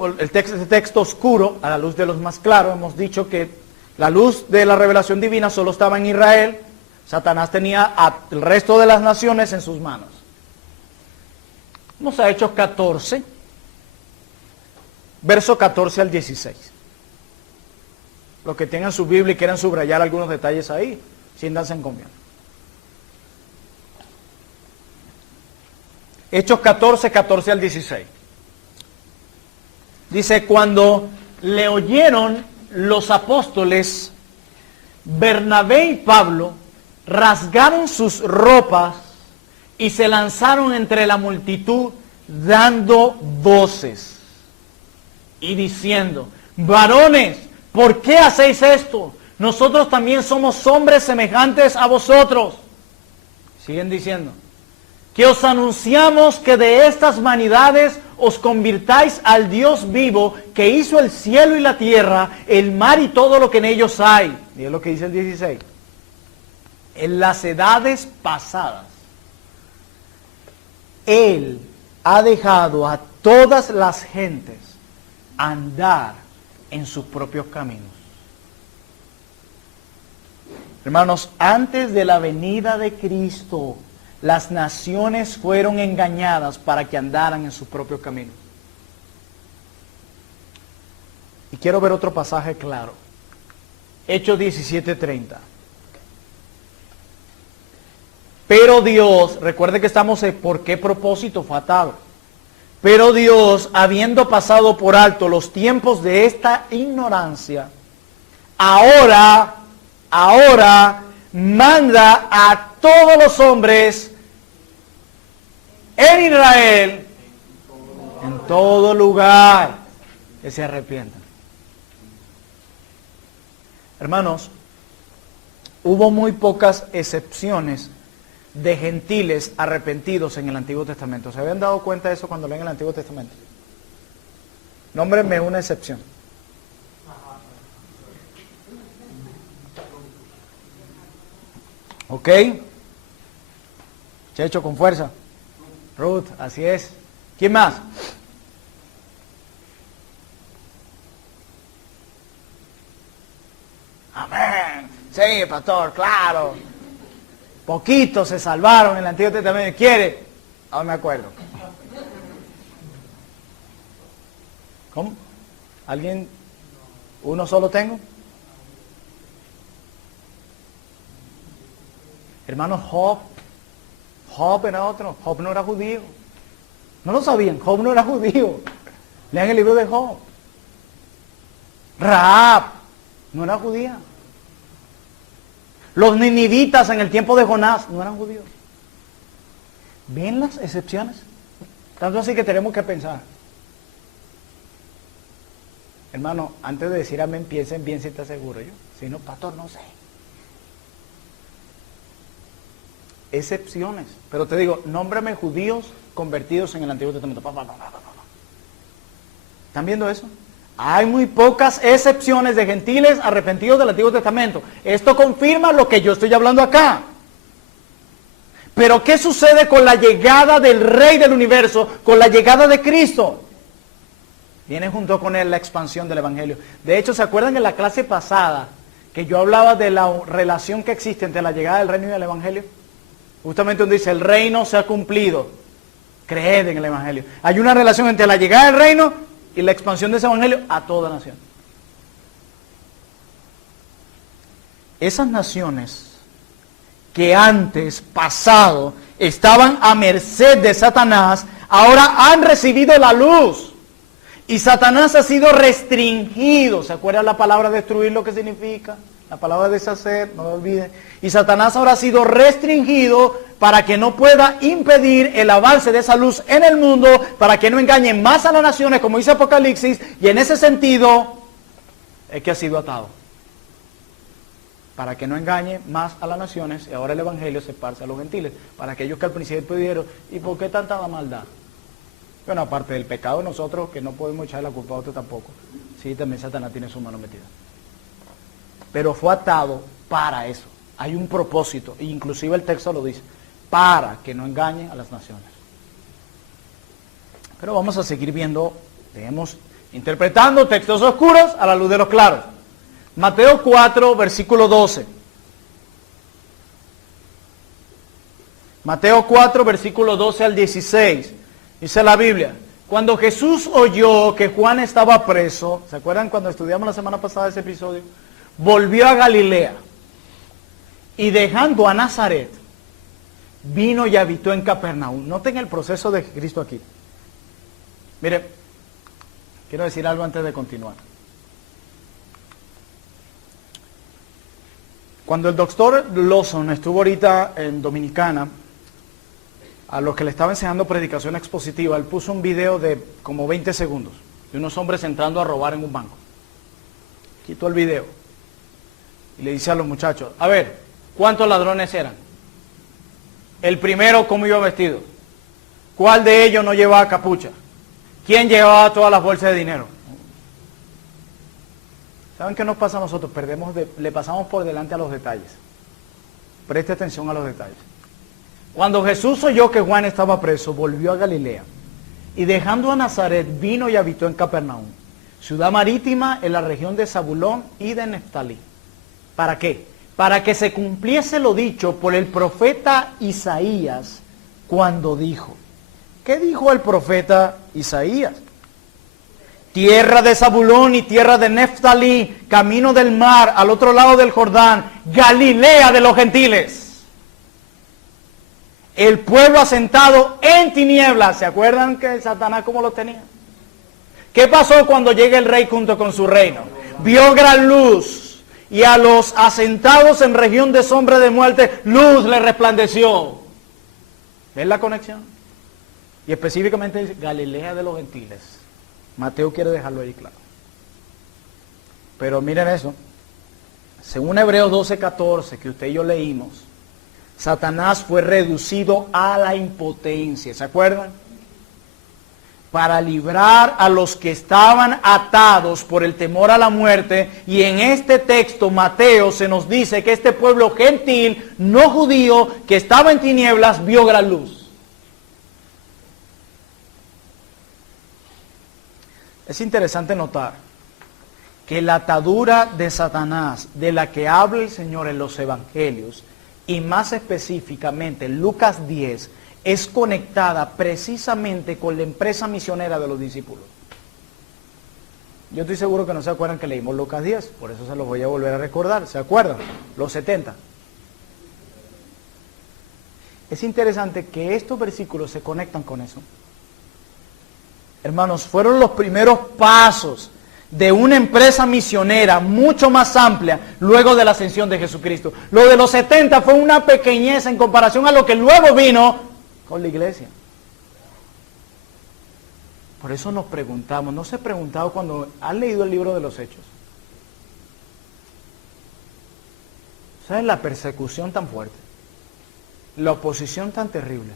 oscuro a la luz de los más claros. Hemos dicho que la luz de la revelación divina solo estaba en Israel. Satanás tenía al resto de las naciones en sus manos. Vamos a Hechos 14, verso 14 al 16. Los que tengan su Biblia y quieran subrayar algunos detalles ahí, siéntanse en confianza. Hechos 14, 14 al 16. Dice, cuando le oyeron los apóstoles, Bernabé y Pablo rasgaron sus ropas y se lanzaron entre la multitud dando voces y diciendo, varones, ¿por qué hacéis esto? Nosotros también somos hombres semejantes a vosotros. Siguen diciendo, que os anunciamos que de estas vanidades os convirtáis al Dios vivo, que hizo el cielo y la tierra, el mar y todo lo que en ellos hay. Y es lo que dice el 16. En las edades pasadas, Él ha dejado a todas las gentes andar en sus propios caminos. Hermanos, antes de la venida de Cristo, las naciones fueron engañadas para que andaran en sus propios caminos. Y quiero ver otro pasaje claro. Hechos 17:30. Pero Dios, recuerde que estamos en ¿por qué propósito fatado? Pero Dios, habiendo pasado por alto los tiempos de esta ignorancia, ahora manda a todos los hombres en Israel, en todo lugar, que se arrepientan. Hermanos, hubo muy pocas excepciones de gentiles arrepentidos en el Antiguo Testamento. ¿Se habían dado cuenta de eso cuando leen el Antiguo Testamento? Nómbrenme una excepción. ¿Ok? Checho, con fuerza. Ruth, así es. ¿Quién más? Amén. Sí, pastor, claro. Poquitos se salvaron en el Antiguo Testamento. ¿Quiere? Ahora me acuerdo. ¿Cómo? ¿Alguien? ¿Uno solo tengo? Hermano, Job era otro. Job no era judío. No lo sabían. Job no era judío. Lean el libro de Job. Rahab no era judía. Los ninivitas en el tiempo de Jonás no eran judíos. ¿Ven las excepciones? Tanto así que tenemos que pensar. Hermano, antes de decir amén, piensen bien si está seguro yo. Si no, pastor, no sé. Excepciones. Pero te digo, nómbrame judíos convertidos en el Antiguo Testamento. ¿Están viendo eso? Hay muy pocas excepciones de gentiles arrepentidos del Antiguo Testamento. Esto confirma lo que yo estoy hablando acá. Pero ¿qué sucede con la llegada del Rey del Universo, con la llegada de Cristo? Viene junto con él la expansión del Evangelio. De hecho, ¿se acuerdan en la clase pasada que yo hablaba de la relación que existe entre la llegada del reino y el Evangelio? Justamente donde dice, el reino se ha cumplido. Creed en el Evangelio. Hay una relación entre la llegada del reino y la expansión de ese Evangelio a toda nación. Esas naciones que antes, pasado, estaban a merced de Satanás, ahora han recibido la luz. Y Satanás ha sido restringido. ¿Se acuerdan la palabra destruir lo que significa? La palabra deshacer, no lo olviden. Y Satanás ahora ha sido restringido para que no pueda impedir el avance de esa luz en el mundo, para que no engañe más a las naciones, como dice Apocalipsis. Y en ese sentido, es que ha sido atado. Para que no engañe más a las naciones, y ahora el evangelio se esparce a los gentiles. Para aquellos que al principio dijeron, ¿y por qué tanta maldad? Bueno, aparte del pecado de nosotros, que no podemos echar la culpa a otro tampoco. Sí, también Satanás tiene su mano metida. Pero fue atado para eso. Hay un propósito, e inclusive el texto lo dice, para que no engañen a las naciones. Pero vamos a seguir viendo, interpretando textos oscuros a la luz de los claros. Mateo 4, versículo 12. Mateo 4, versículo 12 al 16. Dice la Biblia, cuando Jesús oyó que Juan estaba preso, ¿se acuerdan cuando estudiamos la semana pasada ese episodio? Volvió a Galilea y dejando a Nazaret, vino y habitó en Capernaum. Noten el proceso de Cristo aquí. Mire, quiero decir algo antes de continuar. Cuando el doctor Lawson estuvo ahorita en Dominicana, a los que le estaba enseñando predicación expositiva, él puso un video de como 20 segundos de unos hombres entrando a robar en un banco. Quitó el video y le dice a los muchachos, a ver, ¿cuántos ladrones eran? El primero, ¿cómo iba vestido? ¿Cuál de ellos no llevaba capucha? ¿Quién llevaba todas las bolsas de dinero? ¿Saben qué nos pasa a nosotros? Le pasamos por delante a los detalles. Preste atención a los detalles. Cuando Jesús oyó que Juan estaba preso, volvió a Galilea. Y dejando a Nazaret, vino y habitó en Capernaum, ciudad marítima en la región de Zabulón y de Neftalí. ¿Para qué? Para que se cumpliese lo dicho por el profeta Isaías cuando dijo. ¿Qué dijo el profeta Isaías? Tierra de Zabulón y tierra de Neftalí, camino del mar, al otro lado del Jordán, Galilea de los gentiles. El pueblo asentado en tinieblas. ¿Se acuerdan que Satanás cómo lo tenía? ¿Qué pasó cuando llega el rey junto con su reino? Vio gran luz y a los asentados en región de sombra de muerte, luz le resplandeció. ¿Ven la conexión? Y específicamente dice Galilea de los gentiles. Mateo quiere dejarlo ahí claro. Pero miren eso. Según Hebreos 12:14, que usted y yo leímos, Satanás fue reducido a la impotencia. ¿Se acuerdan? Para librar a los que estaban atados por el temor a la muerte. Y en este texto, Mateo, se nos dice que este pueblo gentil, no judío, que estaba en tinieblas, vio gran luz. Es interesante notar que la atadura de Satanás, de la que habla el Señor en los evangelios, y más específicamente en Lucas 10, es conectada precisamente con la empresa misionera de los discípulos. Yo estoy seguro que no se acuerdan que leímos Lucas 10, por eso se los voy a volver a recordar. ¿Se acuerdan? Los 70. Es interesante que estos versículos se conectan con eso. Hermanos, fueron los primeros pasos de una empresa misionera mucho más amplia luego de la ascensión de Jesucristo. Lo de los 70 fue una pequeñez en comparación a lo que luego vino con la iglesia. Por eso nos preguntamos, ¿no se ha preguntado cuando han leído el libro de los Hechos? ¿Saben la persecución tan fuerte? La oposición tan terrible.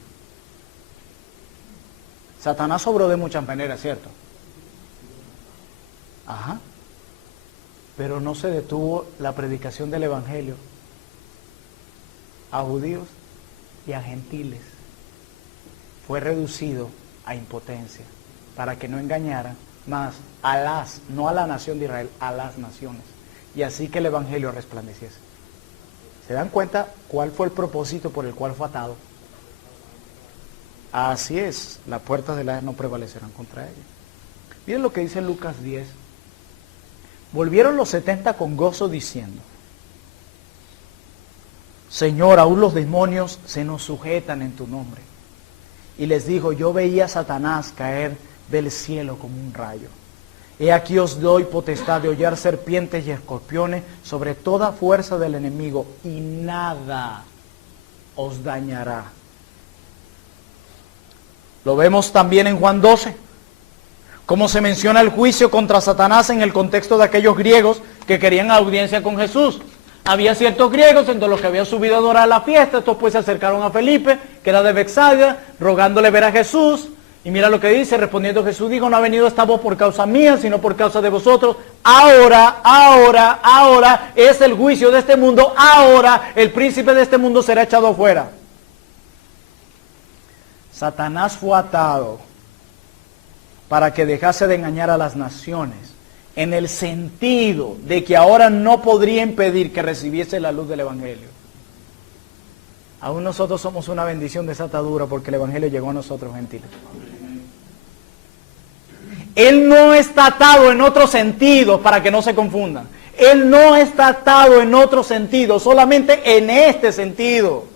Satanás obró de muchas maneras, ¿cierto? Ajá. Pero no se detuvo la predicación del Evangelio a judíos y a gentiles. Fue reducido a impotencia para que no engañaran más no a la nación de Israel, a las naciones. Y así que el Evangelio resplandeciese. ¿Se dan cuenta cuál fue el propósito por el cual fue atado? Así es, las puertas del Hades no prevalecerán contra ella. Miren lo que dice Lucas 10. Volvieron los 70 con gozo diciendo, Señor, aún los demonios se nos sujetan en tu nombre. Y les dijo, yo veía a Satanás caer del cielo como un rayo. He aquí os doy potestad de hollar serpientes y escorpiones sobre toda fuerza del enemigo, y nada os dañará. Lo vemos también en Juan 12. Como se menciona el juicio contra Satanás en el contexto de aquellos griegos que querían audiencia con Jesús. Había ciertos griegos entre los que habían subido a adorar a la fiesta. Estos pues se acercaron a Felipe, que era de Betsaida, rogándole ver a Jesús. Y mira lo que dice, respondiendo Jesús dijo, no ha venido esta voz por causa mía, sino por causa de vosotros. Ahora es el juicio de este mundo. Ahora el príncipe de este mundo será echado afuera. Satanás fue atado para que dejase de engañar a las naciones, en el sentido de que ahora no podría impedir que recibiese la luz del Evangelio. Aún nosotros somos una bendición de esa atadura porque el Evangelio llegó a nosotros gentiles. Él no está atado en otro sentido, para que no se confundan. Él no está atado en otro sentido, solamente en este sentido.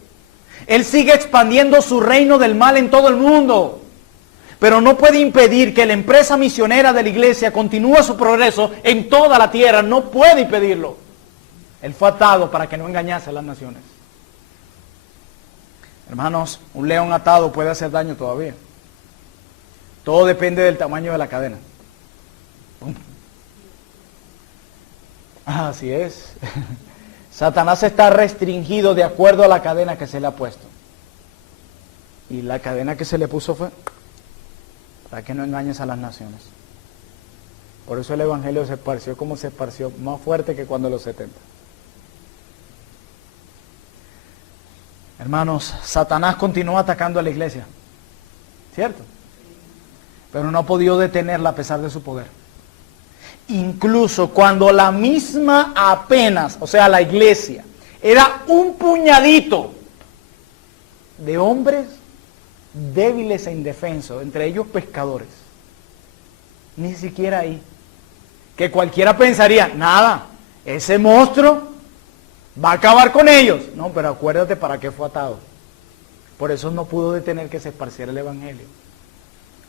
Él sigue expandiendo su reino del mal en todo el mundo, pero no puede impedir que la empresa misionera de la iglesia continúe su progreso en toda la tierra. No puede impedirlo. Él fue atado para que no engañase a las naciones. Hermanos, un león atado puede hacer daño todavía. Todo depende del tamaño de la cadena. Así es. Satanás está restringido de acuerdo a la cadena que se le ha puesto. Y la cadena que se le puso fue para que no engañes a las naciones. Por eso el Evangelio se esparció como se esparció, más fuerte que cuando los 70. Hermanos, Satanás continúa atacando a la iglesia, ¿cierto? Pero no ha podido detenerla a pesar de su poder. Incluso cuando la misma apenas, o sea, la iglesia, era un puñadito de hombres débiles e indefensos, entre ellos pescadores. Ni siquiera ahí. Que cualquiera pensaría, nada, ese monstruo va a acabar con ellos. No, pero acuérdate para qué fue atado. Por eso no pudo detener que se esparciera el Evangelio.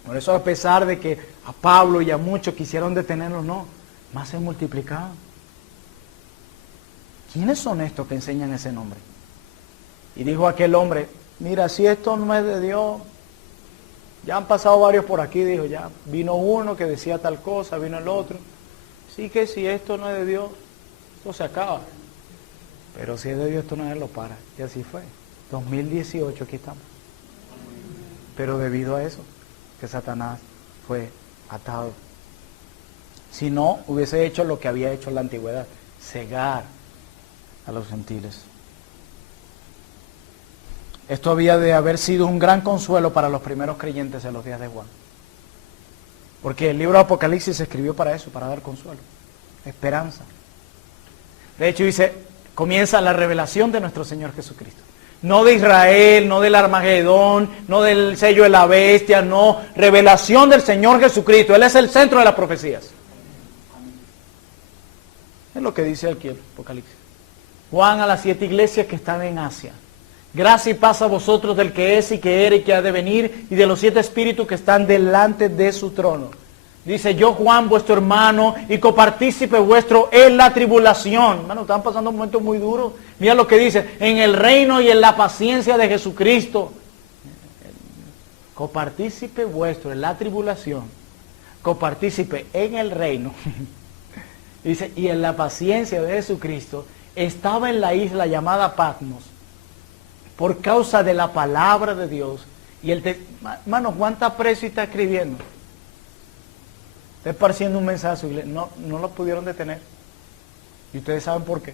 Por eso, a pesar de que a Pablo y a muchos quisieron detenerlo, no, más se multiplicaban. ¿Quiénes son estos que enseñan ese nombre? Y dijo aquel hombre, mira, si esto no es de Dios, ya han pasado varios por aquí, dijo, ya vino uno que decía tal cosa, vino el otro. Sí que si esto no es de Dios, esto se acaba. Pero si es de Dios, esto no es lo para. Y así fue. 2018 aquí estamos. Pero debido a eso, que Satanás fue atado. Si no, hubiese hecho lo que había hecho en la antigüedad, cegar a los gentiles. Esto había de haber sido un gran consuelo para los primeros creyentes en los días de Juan. Porque el libro de Apocalipsis se escribió para eso, para dar consuelo, esperanza. De hecho dice, comienza la revelación de nuestro Señor Jesucristo. No de Israel, no del Armagedón, no del sello de la bestia, no, revelación del Señor Jesucristo. Él es el centro de las profecías. Es lo que dice aquí el Apocalipsis. Juan a las 7 iglesias que están en Asia. Gracia y paz a vosotros del que es y que era y que ha de venir, y de los 7 espíritus que están delante de su trono. Dice, yo Juan, vuestro hermano, y copartícipe vuestro en la tribulación. Hermano, están pasando momentos muy duros. Mira lo que dice, en el reino y en la paciencia de Jesucristo. Copartícipe vuestro en la tribulación. Copartícipe en el reino. Dice, y en la paciencia de Jesucristo, estaba en la isla llamada Patmos, por causa de la palabra de Dios. Y hermano, Juan está preso y está escribiendo. Está esparciendo un mensaje a su iglesia. No lo pudieron detener. Y ustedes saben por qué.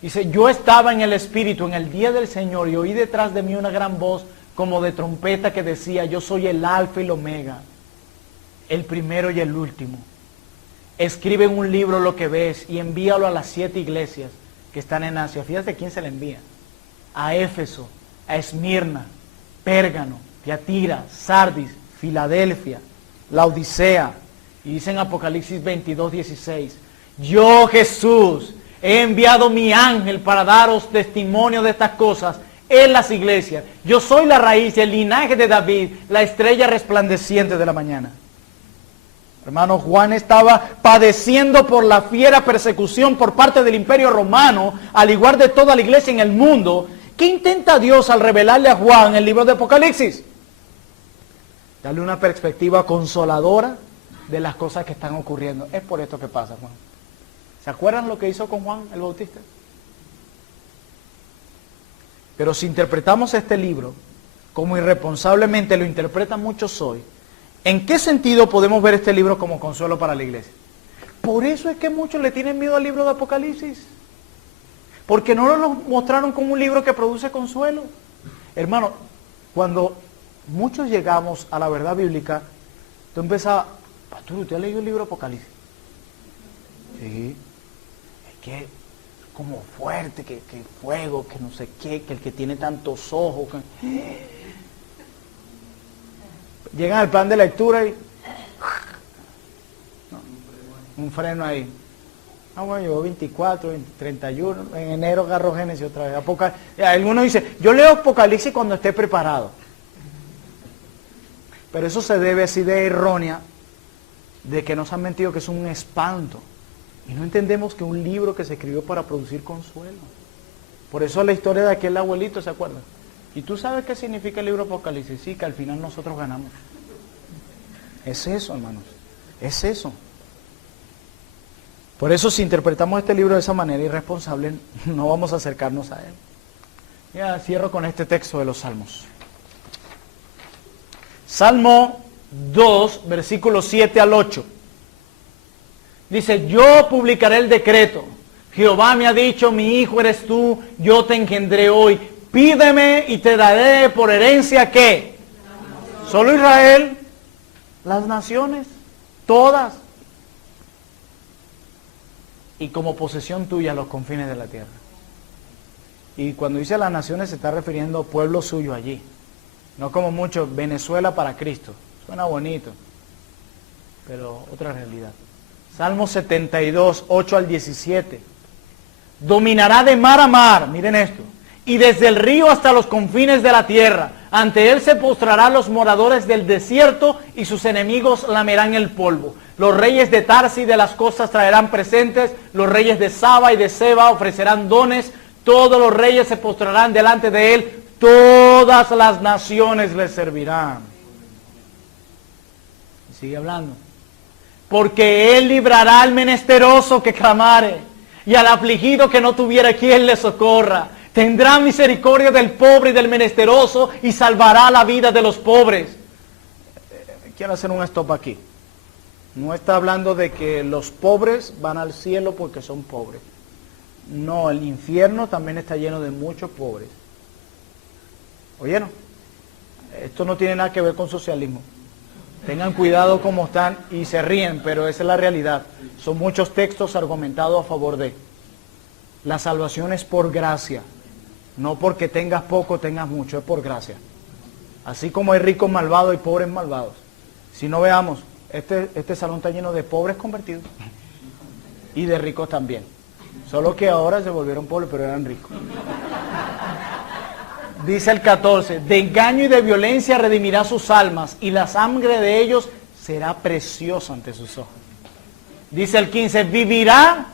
Dice, yo estaba en el Espíritu en el día del Señor y oí detrás de mí una gran voz como de trompeta que decía, yo soy el Alfa y el Omega, el primero y el último. Escribe en un libro lo que ves y envíalo a las 7 iglesias que están en Asia. Fíjate quién se le envía. A Éfeso, a Esmirna, Pérgamo, Tiatira, Sardis, Filadelfia, Laodicea. Y dice en Apocalipsis 22:16, yo Jesús he enviado mi ángel para daros testimonio de estas cosas en las iglesias. Yo soy la raíz y el linaje de David, la estrella resplandeciente de la mañana. Hermano, Juan estaba padeciendo por la fiera persecución por parte del Imperio Romano, al igual de toda la iglesia en el mundo. ¿Qué intenta Dios al revelarle a Juan el libro de Apocalipsis? Darle una perspectiva consoladora de las cosas que están ocurriendo. Es por esto que pasa, Juan. ¿Se acuerdan lo que hizo con Juan el Bautista? Pero si interpretamos este libro como irresponsablemente lo interpretan muchos hoy, ¿en qué sentido podemos ver este libro como consuelo para la iglesia? Por eso es que muchos le tienen miedo al libro de Apocalipsis. Porque no lo mostraron como un libro que produce consuelo. Hermano, cuando muchos llegamos a la verdad bíblica, tú empezabas, pastor, ¿usted ha leído el libro de Apocalipsis? Sí. Es que como fuerte, que fuego, que no sé qué, que el que tiene tantos ojos. Llegan al plan de lectura y un freno ahí. Bueno, yo 24, 31, en enero agarro Génesis otra vez. Algunos dicen, yo leo Apocalipsis cuando esté preparado. Pero eso se debe a esa idea errónea de que nos han mentido que es un espanto. Y no entendemos que un libro que se escribió para producir consuelo. Por eso la historia de aquel abuelito, ¿se acuerdan? ¿Y tú sabes qué significa el libro Apocalipsis? Sí, que al final nosotros ganamos. Es eso, hermanos. Es eso. Por eso si interpretamos este libro de esa manera irresponsable, no vamos a acercarnos a él. Ya cierro con este texto de los Salmos. Salmo 2, versículos 7 al 8. Dice, yo publicaré el decreto. Jehová me ha dicho, mi hijo eres tú, yo te engendré hoy. Pídeme y te daré por herencia, ¿qué? Solo Israel, las naciones, todas. Y como posesión tuya los confines de la tierra. Y cuando dice las naciones se está refiriendo al pueblo suyo allí. No como mucho, Venezuela para Cristo. Suena bonito, pero otra realidad. Salmo 72, 8 al 17. Dominará de mar a mar, miren esto, y desde el río hasta los confines de la tierra. Ante él se postrarán los moradores del desierto y sus enemigos lamerán el polvo. Los reyes de Tarsi y de las costas traerán presentes, los reyes de Saba y de Seba ofrecerán dones, todos los reyes se postrarán delante de él, todas las naciones le servirán. Y sigue hablando. Porque él librará al menesteroso que clamare, y al afligido que no tuviera quien le socorra. Tendrá misericordia del pobre y del menesteroso, y salvará la vida de los pobres. Quiero hacer un stop aquí. No está hablando de que los pobres van al cielo porque son pobres. No, el infierno también está lleno de muchos pobres. ¿Oyeron? Esto no tiene nada que ver con socialismo. Tengan cuidado como están y se ríen, pero esa es la realidad. Son muchos textos argumentados a favor de. La salvación es por gracia. No porque tengas poco, tengas mucho, es por gracia. Así como hay ricos malvados y pobres malvados. Si no veamos, este salón está lleno de pobres convertidos y de ricos también. Solo que ahora se volvieron pobres, pero eran ricos. Dice el 14, de engaño y de violencia redimirá sus almas, y la sangre de ellos será preciosa ante sus ojos. Dice el 15, vivirá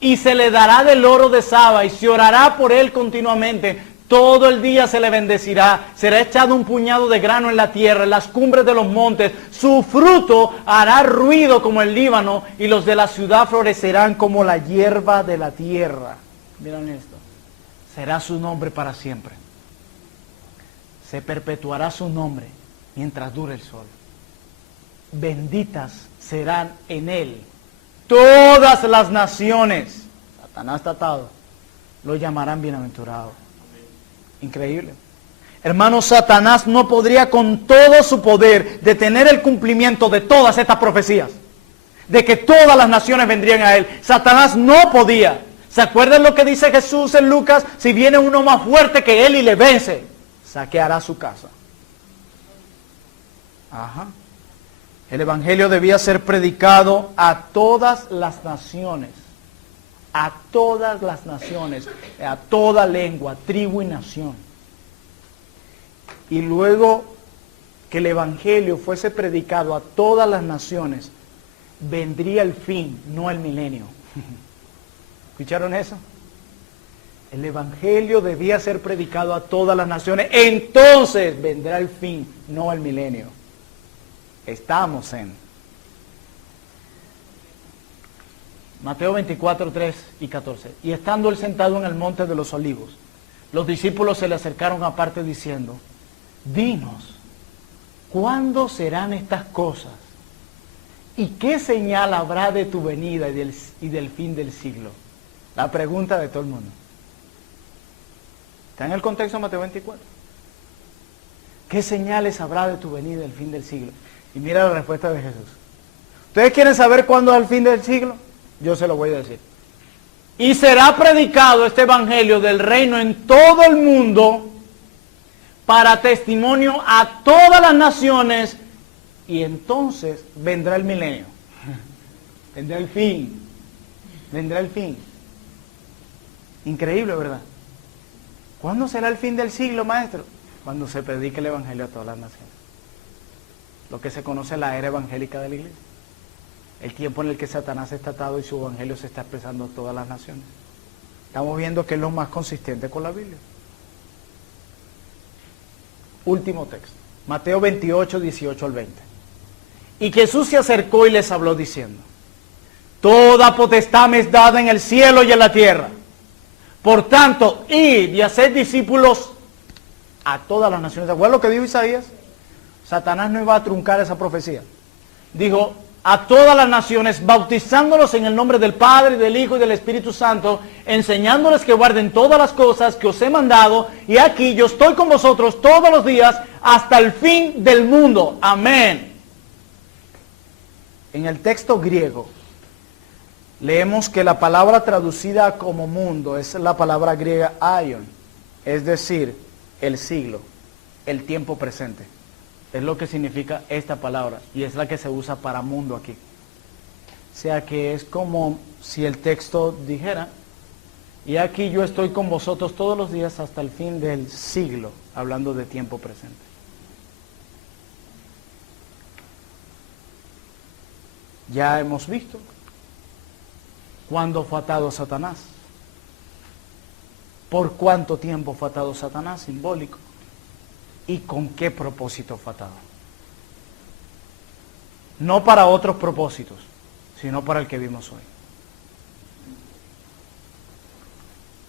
y se le dará del oro de Saba, y se orará por él continuamente. Todo el día se le bendecirá, será echado un puñado de grano en la tierra, en las cumbres de los montes. Su fruto hará ruido como el Líbano, y los de la ciudad florecerán como la hierba de la tierra. Miren esto, será su nombre para siempre. Se perpetuará su nombre mientras dure el sol. Benditas serán en él todas las naciones. Satanás está atado. Lo llamarán bienaventurado. Increíble. Hermanos, Satanás no podría con todo su poder detener el cumplimiento de todas estas profecías. De que todas las naciones vendrían a él. Satanás no podía. ¿Se acuerdan lo que dice Jesús en Lucas? Si viene uno más fuerte que él y le vence, saqueará su casa. Ajá. El evangelio debía ser predicado a todas las naciones. A todas las naciones. A toda lengua, tribu y nación. Y luego que el evangelio fuese predicado a todas las naciones, vendría el fin, no el milenio. ¿Escucharon eso? El evangelio debía ser predicado a todas las naciones. Entonces vendrá el fin, no el milenio. Estamos en. Mateo 24, 3 y 14. Y estando él sentado en el monte de los olivos, los discípulos se le acercaron aparte diciendo, dinos, ¿cuándo serán estas cosas? ¿Y qué señal habrá de tu venida y del fin del siglo? La pregunta de todo el mundo. Está en el contexto de Mateo 24. ¿Qué señales habrá de tu venida y del fin del siglo? Y mira la respuesta de Jesús. ¿Ustedes quieren saber cuándo es el fin del siglo? Yo se lo voy a decir. Y será predicado este evangelio del reino en todo el mundo para testimonio a todas las naciones, y entonces vendrá el milenio. Vendrá el fin. Vendrá el fin. Increíble, ¿verdad? ¿Cuándo será el fin del siglo, maestro? Cuando se predique el evangelio a todas las naciones. Lo que se conoce la era evangélica de la iglesia. El tiempo en el que Satanás está atado y su evangelio se está expresando a todas las naciones. Estamos viendo que es lo más consistente con la Biblia. Último texto. Mateo 28, 18 al 20. Y Jesús se acercó y les habló diciendo, toda potestad me es dada en el cielo y en la tierra. Por tanto, id y haced discípulos a todas las naciones. ¿De acuerdo lo que dijo Isaías? Satanás no iba a truncar esa profecía. Dijo, a todas las naciones, bautizándolos en el nombre del Padre, del Hijo y del Espíritu Santo, enseñándoles que guarden todas las cosas que os he mandado, y aquí yo estoy con vosotros todos los días hasta el fin del mundo. Amén. En el texto griego, leemos que la palabra traducida como mundo es la palabra griega aion, es decir, el siglo, el tiempo presente. Es lo que significa esta palabra y es la que se usa para mundo aquí. O sea que es como si el texto dijera, y aquí yo estoy con vosotros todos los días hasta el fin del siglo, hablando de tiempo presente. Ya hemos visto cuándo fue atado Satanás, por cuánto tiempo fue atado Satanás, simbólico. ¿Y con qué propósito fue atado? No para otros propósitos, sino para el que vimos hoy.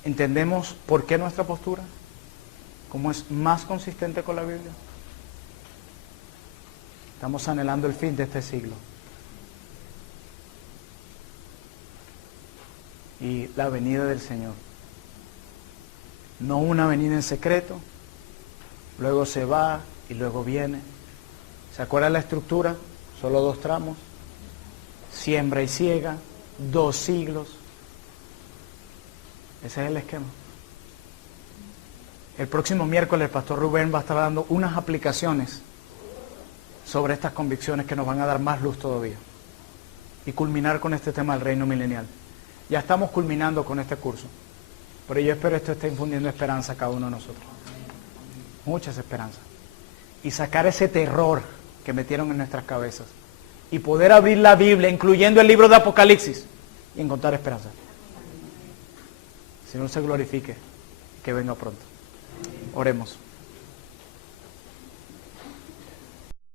¿Entendemos por qué nuestra postura? ¿Cómo es más consistente con la Biblia? Estamos anhelando el fin de este siglo. Y la venida del Señor. No una venida en secreto, luego se va y luego viene. ¿Se acuerdan la estructura? Solo 2 tramos. Siembra y ciega, 2 siglos. Ese es el esquema. El próximo miércoles el pastor Rubén va a estar dando unas aplicaciones sobre estas convicciones que nos van a dar más luz todavía. Y culminar con este tema del reino milenial. Ya estamos culminando con este curso. Pero yo espero esto esté infundiendo esperanza a cada uno de nosotros. Muchas esperanzas. Y sacar ese terror que metieron en nuestras cabezas. Y poder abrir la Biblia, incluyendo el libro de Apocalipsis, y encontrar esperanza. El Señor se glorifique, que venga pronto. Oremos.